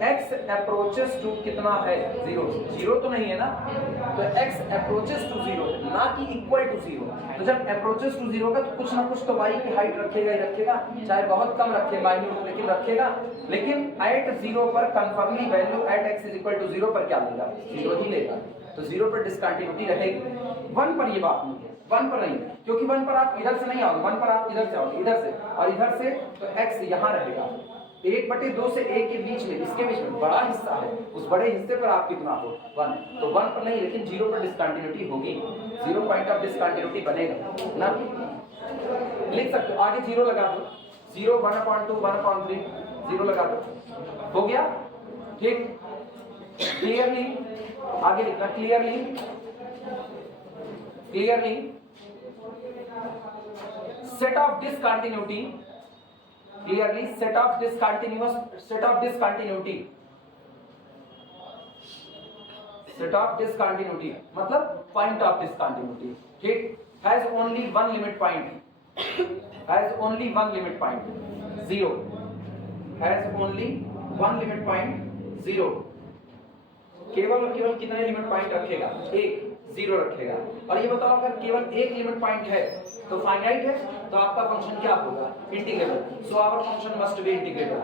x अप्रोचेस टू कितना है 0, 0 तो नहीं है ना, तो x अप्रोचेस टू 0 ना कि इक्वल टू 0। तो जब अप्रोचेस टू 0 का तो कुछ ना कुछ तो y की हाइट रखेगा ही रखेगा, चाहे बहुत कम रखे माइन्यूट, लेकिन रखेगा। लेकिन एट 0 पर कंफर्मली value at x is equal to 0 पर क्या लेगा 0 ही लेगा, तो 0 पर डिसकंटिन्यूटी रहेगी। 1 पर ये बात नहीं है, 1 पर नहीं, क्योंकि 1 पर आप इधर से नहीं आओगे, 1 पर आप इधर से आओगे, इधर से और इधर से, तो x यहाँ रहेगा 1/2 से a के बीच में, इसके बीच में बड़ा हिस्सा है, उस बड़े हिस्से पर आप कितना हो 1, तो 1 पर नहीं, लेकिन 0 पर डिसकंटिन्यूटी होगी, 0 पॉइंट ऑफ डिसकंटिन्यूटी बनेगा ना। लिख सकते हो, आगे 0 लगा दो, 0 1/2 1/3 0 लगा दो, हो गया ठीक। क्लियरली आगे लिखना, clearly clearly set of discontinuity, clearly set of discontinuity, set of discontinuity मतलब point of discontinuity, ठीक, has only one limit point, has only one limit point 0, has only one limit point 0, केवल और केवल कितने limit point रखेगा 1 0 रखेगा। और ये बताओ अगर केवल एक लिमिट पॉइंट है तो फाइनाइट है, तो आपका फंक्शन क्या होगा integrable, so our function must be integrable,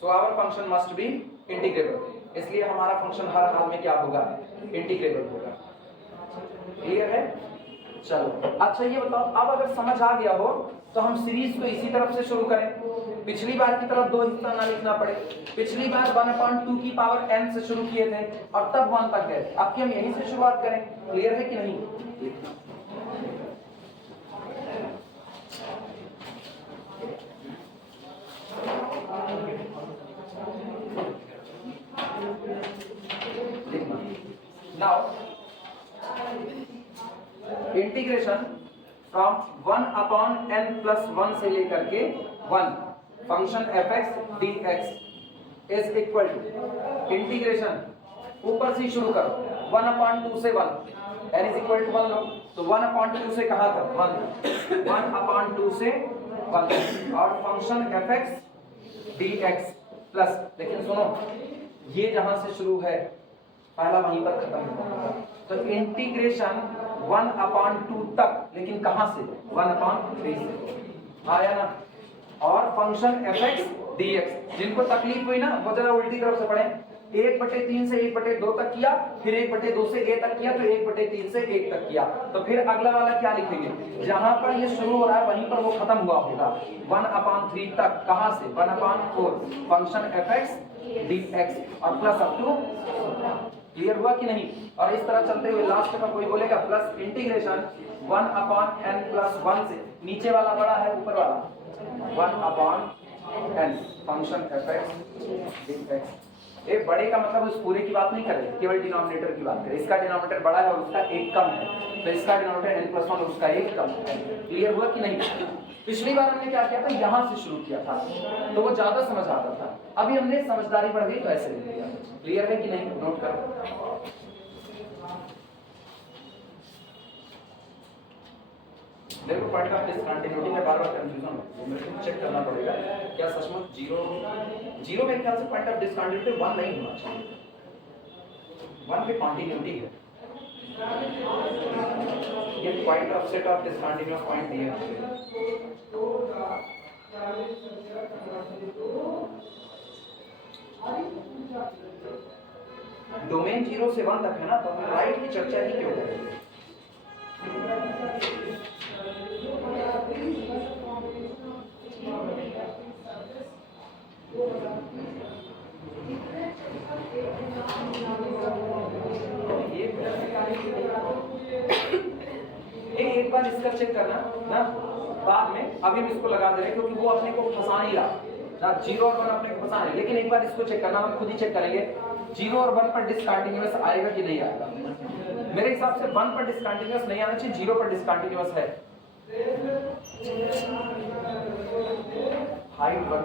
so our function must be integrable, इसलिए हमारा फंक्शन हर हाल में क्या होगा इंटीग्रेबल होगा। क्लियर है? चलो अच्छा ये बताओ, अब अगर समझ आ गया हो तो हम सीरीज को इसी तरफ से शुरू करें, पिछली बार की तरफ दो हिस्सा ना लिखना पड़े। पिछली बार 1/2 की पावर n से शुरू किए थे और तब 1 तक गए, अब की हम यहीं से शुरुआत करें। क्लियर है कि नहीं? Now इंटीग्रेशन फ्रॉम 1/n+1 से लेकर के 1 function fx dx is equal to integration ऊपर से शुरू करो 1/2 से 1 n इज इक्वल टू 1 लो, तो 1/2 से कहां तक 1 1/2 से 1 और फंक्शन fx dx प्लस, लेकिन सुनो ये जहां से शुरू है पहला वहीं पर खत्म होगा, तो इंटीग्रेशन 1/2 तक, लेकिन कहां से 1/3 से आया ना। और फंक्शन fx dx जिनको तकलीफ हुई ना वो जरा उल्टी तरफ से पढ़े, 1/3 से 1/2 तक किया, फिर 1/2 से a तक किया, तो 1/3 से 1 तक किया, तो फिर अगला वाला क्या लिखेंगे, जहां पर ये शुरू हो रहा है वहीं पर वो खत्म हुआ होगा 1/3 तक, कहां से 1/4 फंक्शन fx dx और प्लस अप टू। क्लियर हुआ कि नहीं? और इस तरह चलते हुए लास्ट में कोई बोलेगा प्लस इंटीग्रेशन 1/n+1 से, नीचे वाला बड़ा है ऊपर वाला 1/n फंक्शन fx dx। ये बड़े का मतलब उस पूरे की बात नहीं कर रहे, केवल डिनोमिनेटर की बात करें। इसका डिनोमिनेटर बड़ा है और उसका एक कम है, तो इसका डिनोमिनेटर n+1 और उसका एक कम है। क्लियर हुआ कि नहीं? पिछली बार हमने क्या किया था, यहां से शुरू किया था तो वो ज्यादा समझ आता था, अभी हमने समझदारी बढ़ गई तो ऐसे लिख दिया। क्लियर है कि नहीं? नोट करो। देखो पॉइंट ऑफ डिसकंटिन्यूटी में बार-बार कंफ्यूजन हो, मेरे को चेक करना पड़ेगा क्या सचमुच जीरो मेरे ख्याल से पॉइंट ऑफ डिसकंटिन्यूटी 1 नहीं होना चाहिए, 1 पे कंटिन्यूटी है। ये point of set of discontinuous point दिए हैं। डोमेन 0 से 1 तक है ना, तो हम राइट की चर्चा ही क्यों करें? एक बार इसका चेक करना ना, बाद में अभी हम इसको लगा दे रहे क्योंकि वो अपने को फंसा नहीं रहा ना, 0 और 1 अपने को फंसा नहीं, लेकिन एक बार इसको चेक करना, हम खुद ही चेक करेंगे 0 और 1 पर डिसकंटिन्यूअस आएगा कि नहीं आएगा। मेरे हिसाब से 1 पर डिसकंटिन्यूअस नहीं आना चाहिए, 0 पर डिसकंटिन्यूअस है। Height 1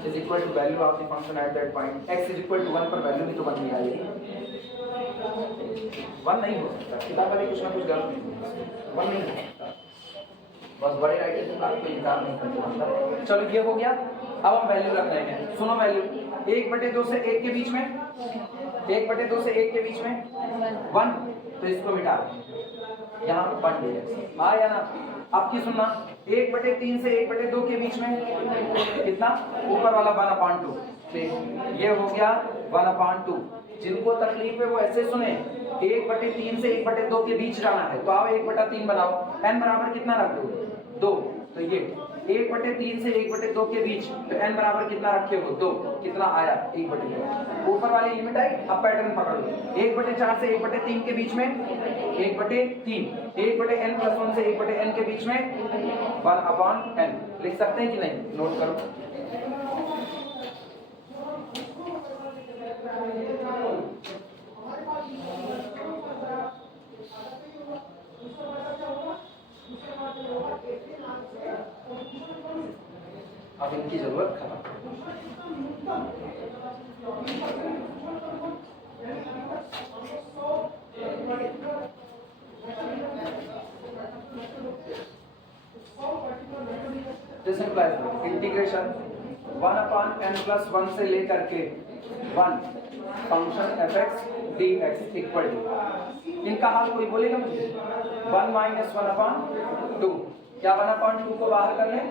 is equal to value of the function at that point, x is equal to 1 पर वैल्यू भी तो 1 नहीं आएगी, 1 नहीं हो सकता, किताब वाले कुछ ना कुछ गलत नहीं, 1 नहीं हो सकता, बस बड़े राइटर की बात को इनकार नहीं करते मतलब। चलो ये हो गया, अब हम वैल्यू रख रहे हैं। सुनो वैल्यू 1/2 से 1 के बीच में, 1/2 से 1 के बीच में 1, तो इसको मिटा दें, यहाँ पर 1 ले आया ना। अब की सुनना, 1/3 से 1/2 के बीच में कितना, ऊपर वाला 1/2, ये हो गया 1/2। जिनको तकलीफ है वो ऐसे सुने, 1/3 से 1/2 के बीच जाना है, तो आओ 1/3 बनाओ, n बराबर कितना रख दो 2, तो ये 1/3 से 1/2 के बीच, तो n बराबर कितना रखे हो 2, कितना आया 1/2। ऊपर वाली लिमिट आई, अब पैटर्न पकड़ लो, 1/4 से 1/3 के बीच में 1/3, 1/n+1 से 1/n के बीच में 1/n। लिख सकते हैं कि नहीं? नोट करो। अब इनकी जरूरत खत्म। इंटीग्रेशन 1/n+1 से लेकर के 1 function fx dx equal to, इनका हाल कोई बोलेगा मुझे? 1 - 1/2, क्या 1/2 को बाहर कर लें,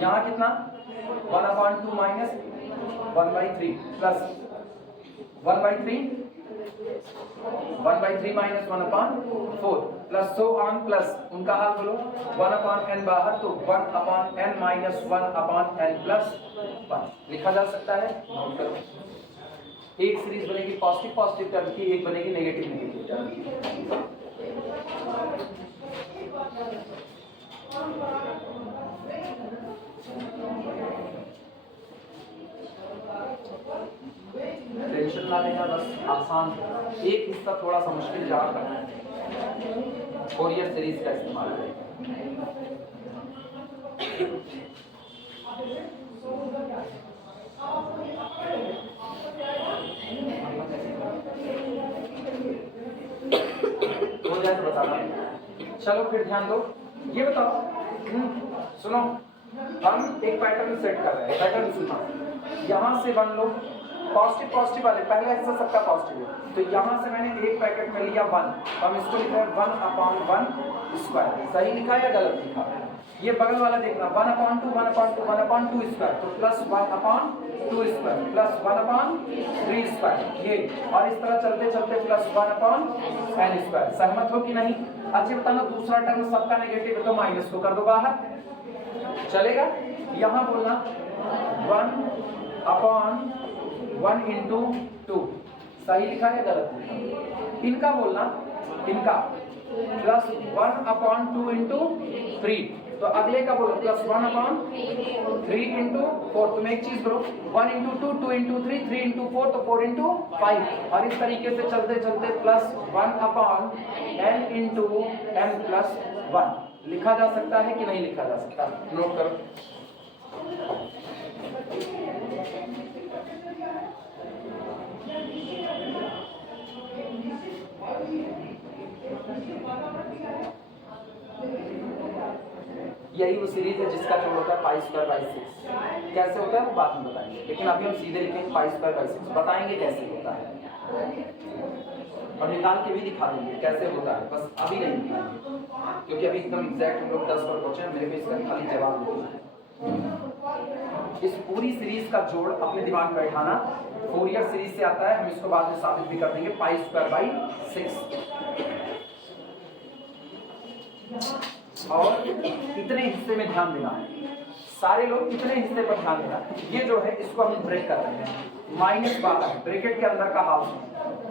यहाँ कितना 1/2 - 1/3 plus 1/3 1/3 minus 1/4 plus so on plus उनका हाल बोलो 1/n बाहर तो 1/n माइनस 1/n प्लस 1 लिखा जा सकता है। नोट करो, एक सीरीज बनेगी पॉजिटिव पॉजिटिव टर्म की, एक बनेगी नेगेटिव नेगेटिव टर्म की। टेंशन ना लेना, बस आसान, एक हिस्सा थोड़ा सा मुश्किल जहाँ करना है फोरियर सीरीज का इस्तेमाल करें। हो जाए तो बताना। चलो फिर ध्यान दो, ये बताओ, सुनो, हम एक पैटर्न सेट कर रहे हैं। पैटर्न सुनना, यहाँ से 1 लो, पॉजिटिव पॉजिटिव वाले पहला हिस्सा सबका पॉजिटिव है, तो यहाँ से मैंने एक पैकेट में लिया 1, तो हम इसको लिखा है 1/1 स्क्वायर। सही लिखा या गलत लिखा? ये बगल वाला देखना 1/2 1/2 1/2 स्क्वायर, तो प्लस 1/2 स्क्वायर प्लस 1/3 स्क्वायर, ये और इस तरह चलते चलते प्लस 1/n स्क्वायर। सहमत हो कि नहीं? अच्छा बताना, दूसरा टर्म सबका नेगेटिव है तो माइनस को कर दो बाहर, चलेगा? यहाँ बोलना 1/1 इंटू 2, सही लिखा है गलत लिखा? इनका बोलना, इनका प्लस 1/2 इंटू 3, तो अगले का बोलो प्लस 1/3 इंटू 4। तुम एक चीज करो, 1 इंटू 2 2 इंटू 3 3 इंटू 4 तो 4 इंटू 5, और इस तरीके से चलते चलते plus 1/n into m plus 1 लिखा जा सकता है कि नहीं लिखा जा सकता? नोट करो। यही वो सीरीज है जिसका जोड़ होता है π²/6। कैसे होता है वो बाद में बताएंगे, लेकिन अभी हम सीधे लिखेंगे π²/6, बताएंगे कैसे होता है और निकाल के भी दिखा देंगे कैसे होता है, बस अभी नहीं दिखाएंगे क्योंकि अभी एकदम एग्जैक्ट हम लोग 10 पर पहुंचे हैं। मेरे को इसका खाली जवाब देना है। इस पूरी सीरीज का जोड़ अपने दिमाग में बैठाना, फोरियर सीरीज से आता है, हम इसको बाद में साबित भी कर देंगे π²/6। और इतने हिस्से में ध्यान देना है, सारे लोग इतने हिस्से पर ध्यान देना। ये जो है इसको हम ब्रेक कर रहे हैं, -12 ब्रैकेट के अंदर का हाफ,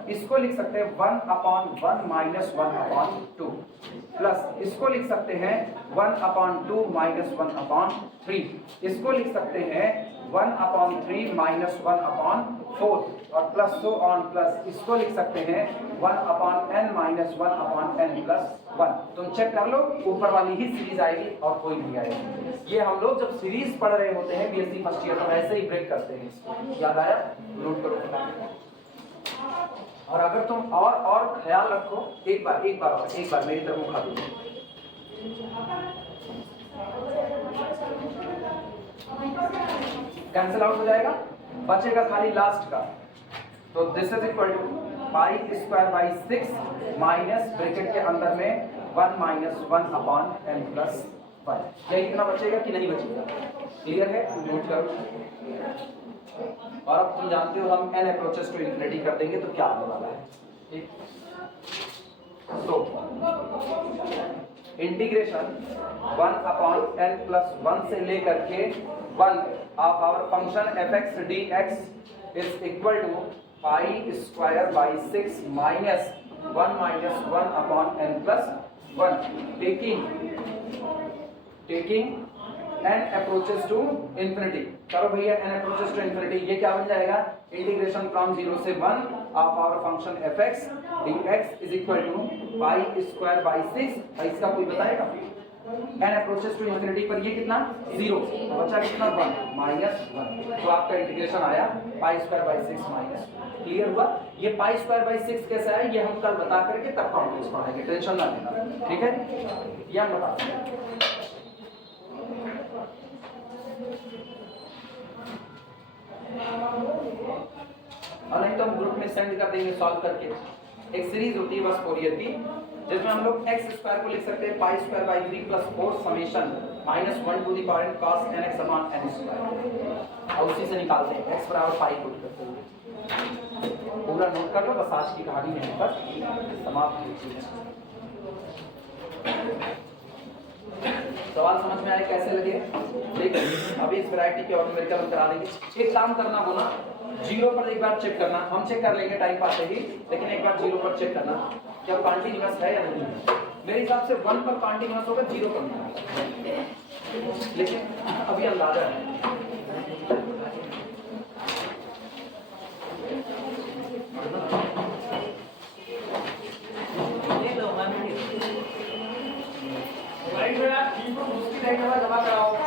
इसको लिख सकते हैं 1/1 माइनस 1/2 प्लस इसको लिख सकते हैं 1/2 माइनस 1/3, इसको लिख सकते हैं 1/3 माइनस 1/4 और प्लस सो ऑन प्लस इसको लिख सकते हैं 1/n माइनस 1/n प्लस 1। तुम चेक कर लो, ऊपर वाली ही सीरीज आएगी और कोई नहीं आएगी। ये हम लोग जब सीरीज पढ़ रहे होते हैं बीएससी फर्स्ट ईयर, तो ऐसे ही ब्रेक करते हैं इसको। याद आया? नोट करो। और अगर तुम और ख्याल रखो, एक बार मेरी तरफ मुखा दो। कैंसिल आउट हो जाएगा, बचेगा खाली लास्ट का। तो this is equal to π²/6 minus bracket के अंदर में 1 माइनस 1/n प्लस 1। यही इतना बचेगा कि नहीं बचेगा? क्लियर है? नोट करो। और अब तुम जानते हो हम n अप्रोचेस टू इन्फिनिटी कर देंगे तो क्या आने वाला है। ठीक, तो इंटीग्रेशन 1/n प्लस 1 से लेकर के 1 of our function fx dx is equal to π²/6 minus 1 minus 1/n plus 1 taking n approaches to infinity। करो भैया, n approaches to infinity, ये क्या बन जाएगा? इंटीग्रेशन फ्रॉम 0 से 1 of our function fx dx is equal to π²/6। इसका कोई बताएगा? n approaches to infinity पर ये कितना? 0, तो बचा कितना? 1 माइनस 1, तो आपका इंटीग्रेशन आया π²/6 माइनस। क्लियर हुआ? ये π²/6 कैसे आया ये हम कल बता करके तब कॉम्प्लेक्स पढ़ाएंगे, टेंशन ना लेना। ठीक है, ये हम बताते हैं। और नहीं तो हम ग्रुप में सेंड कर देंगे सॉल्व करके। एक सीरीज होती है बस फोरियर की, जिसमें हम लोग x² को लिख सकते हैं π²/3 plus 4 summation -1 to the power cos nx/n², और उसी से निकालते हैं x बराबर पाई पुट करते हैं। पूरा नोट कर लो, बस आज की कहानी यहीं पर समाप्त होती है। सवाल समझ में आए कैसे लगे? देखिए अभी इस वैरायटी के और न्यूमेरिकल हम करा देंगे। एक काम करना बोला, जीरो पर एक बार चेक करना, हम चेक कर लेंगे टाइम पास ही, लेकिन एक बार जीरो पर चेक करना क्या कॉन्टिन्यूअस है या नहीं है। मेरे हिसाब से 1 पर कॉन्टिन्यूअस होगा, 0 पर नहीं, लेकिन अभी अंदाजा है। ले लो 1 मिनट। राइट में आप ठीक हो, उसकी राइट में जमा कराओ।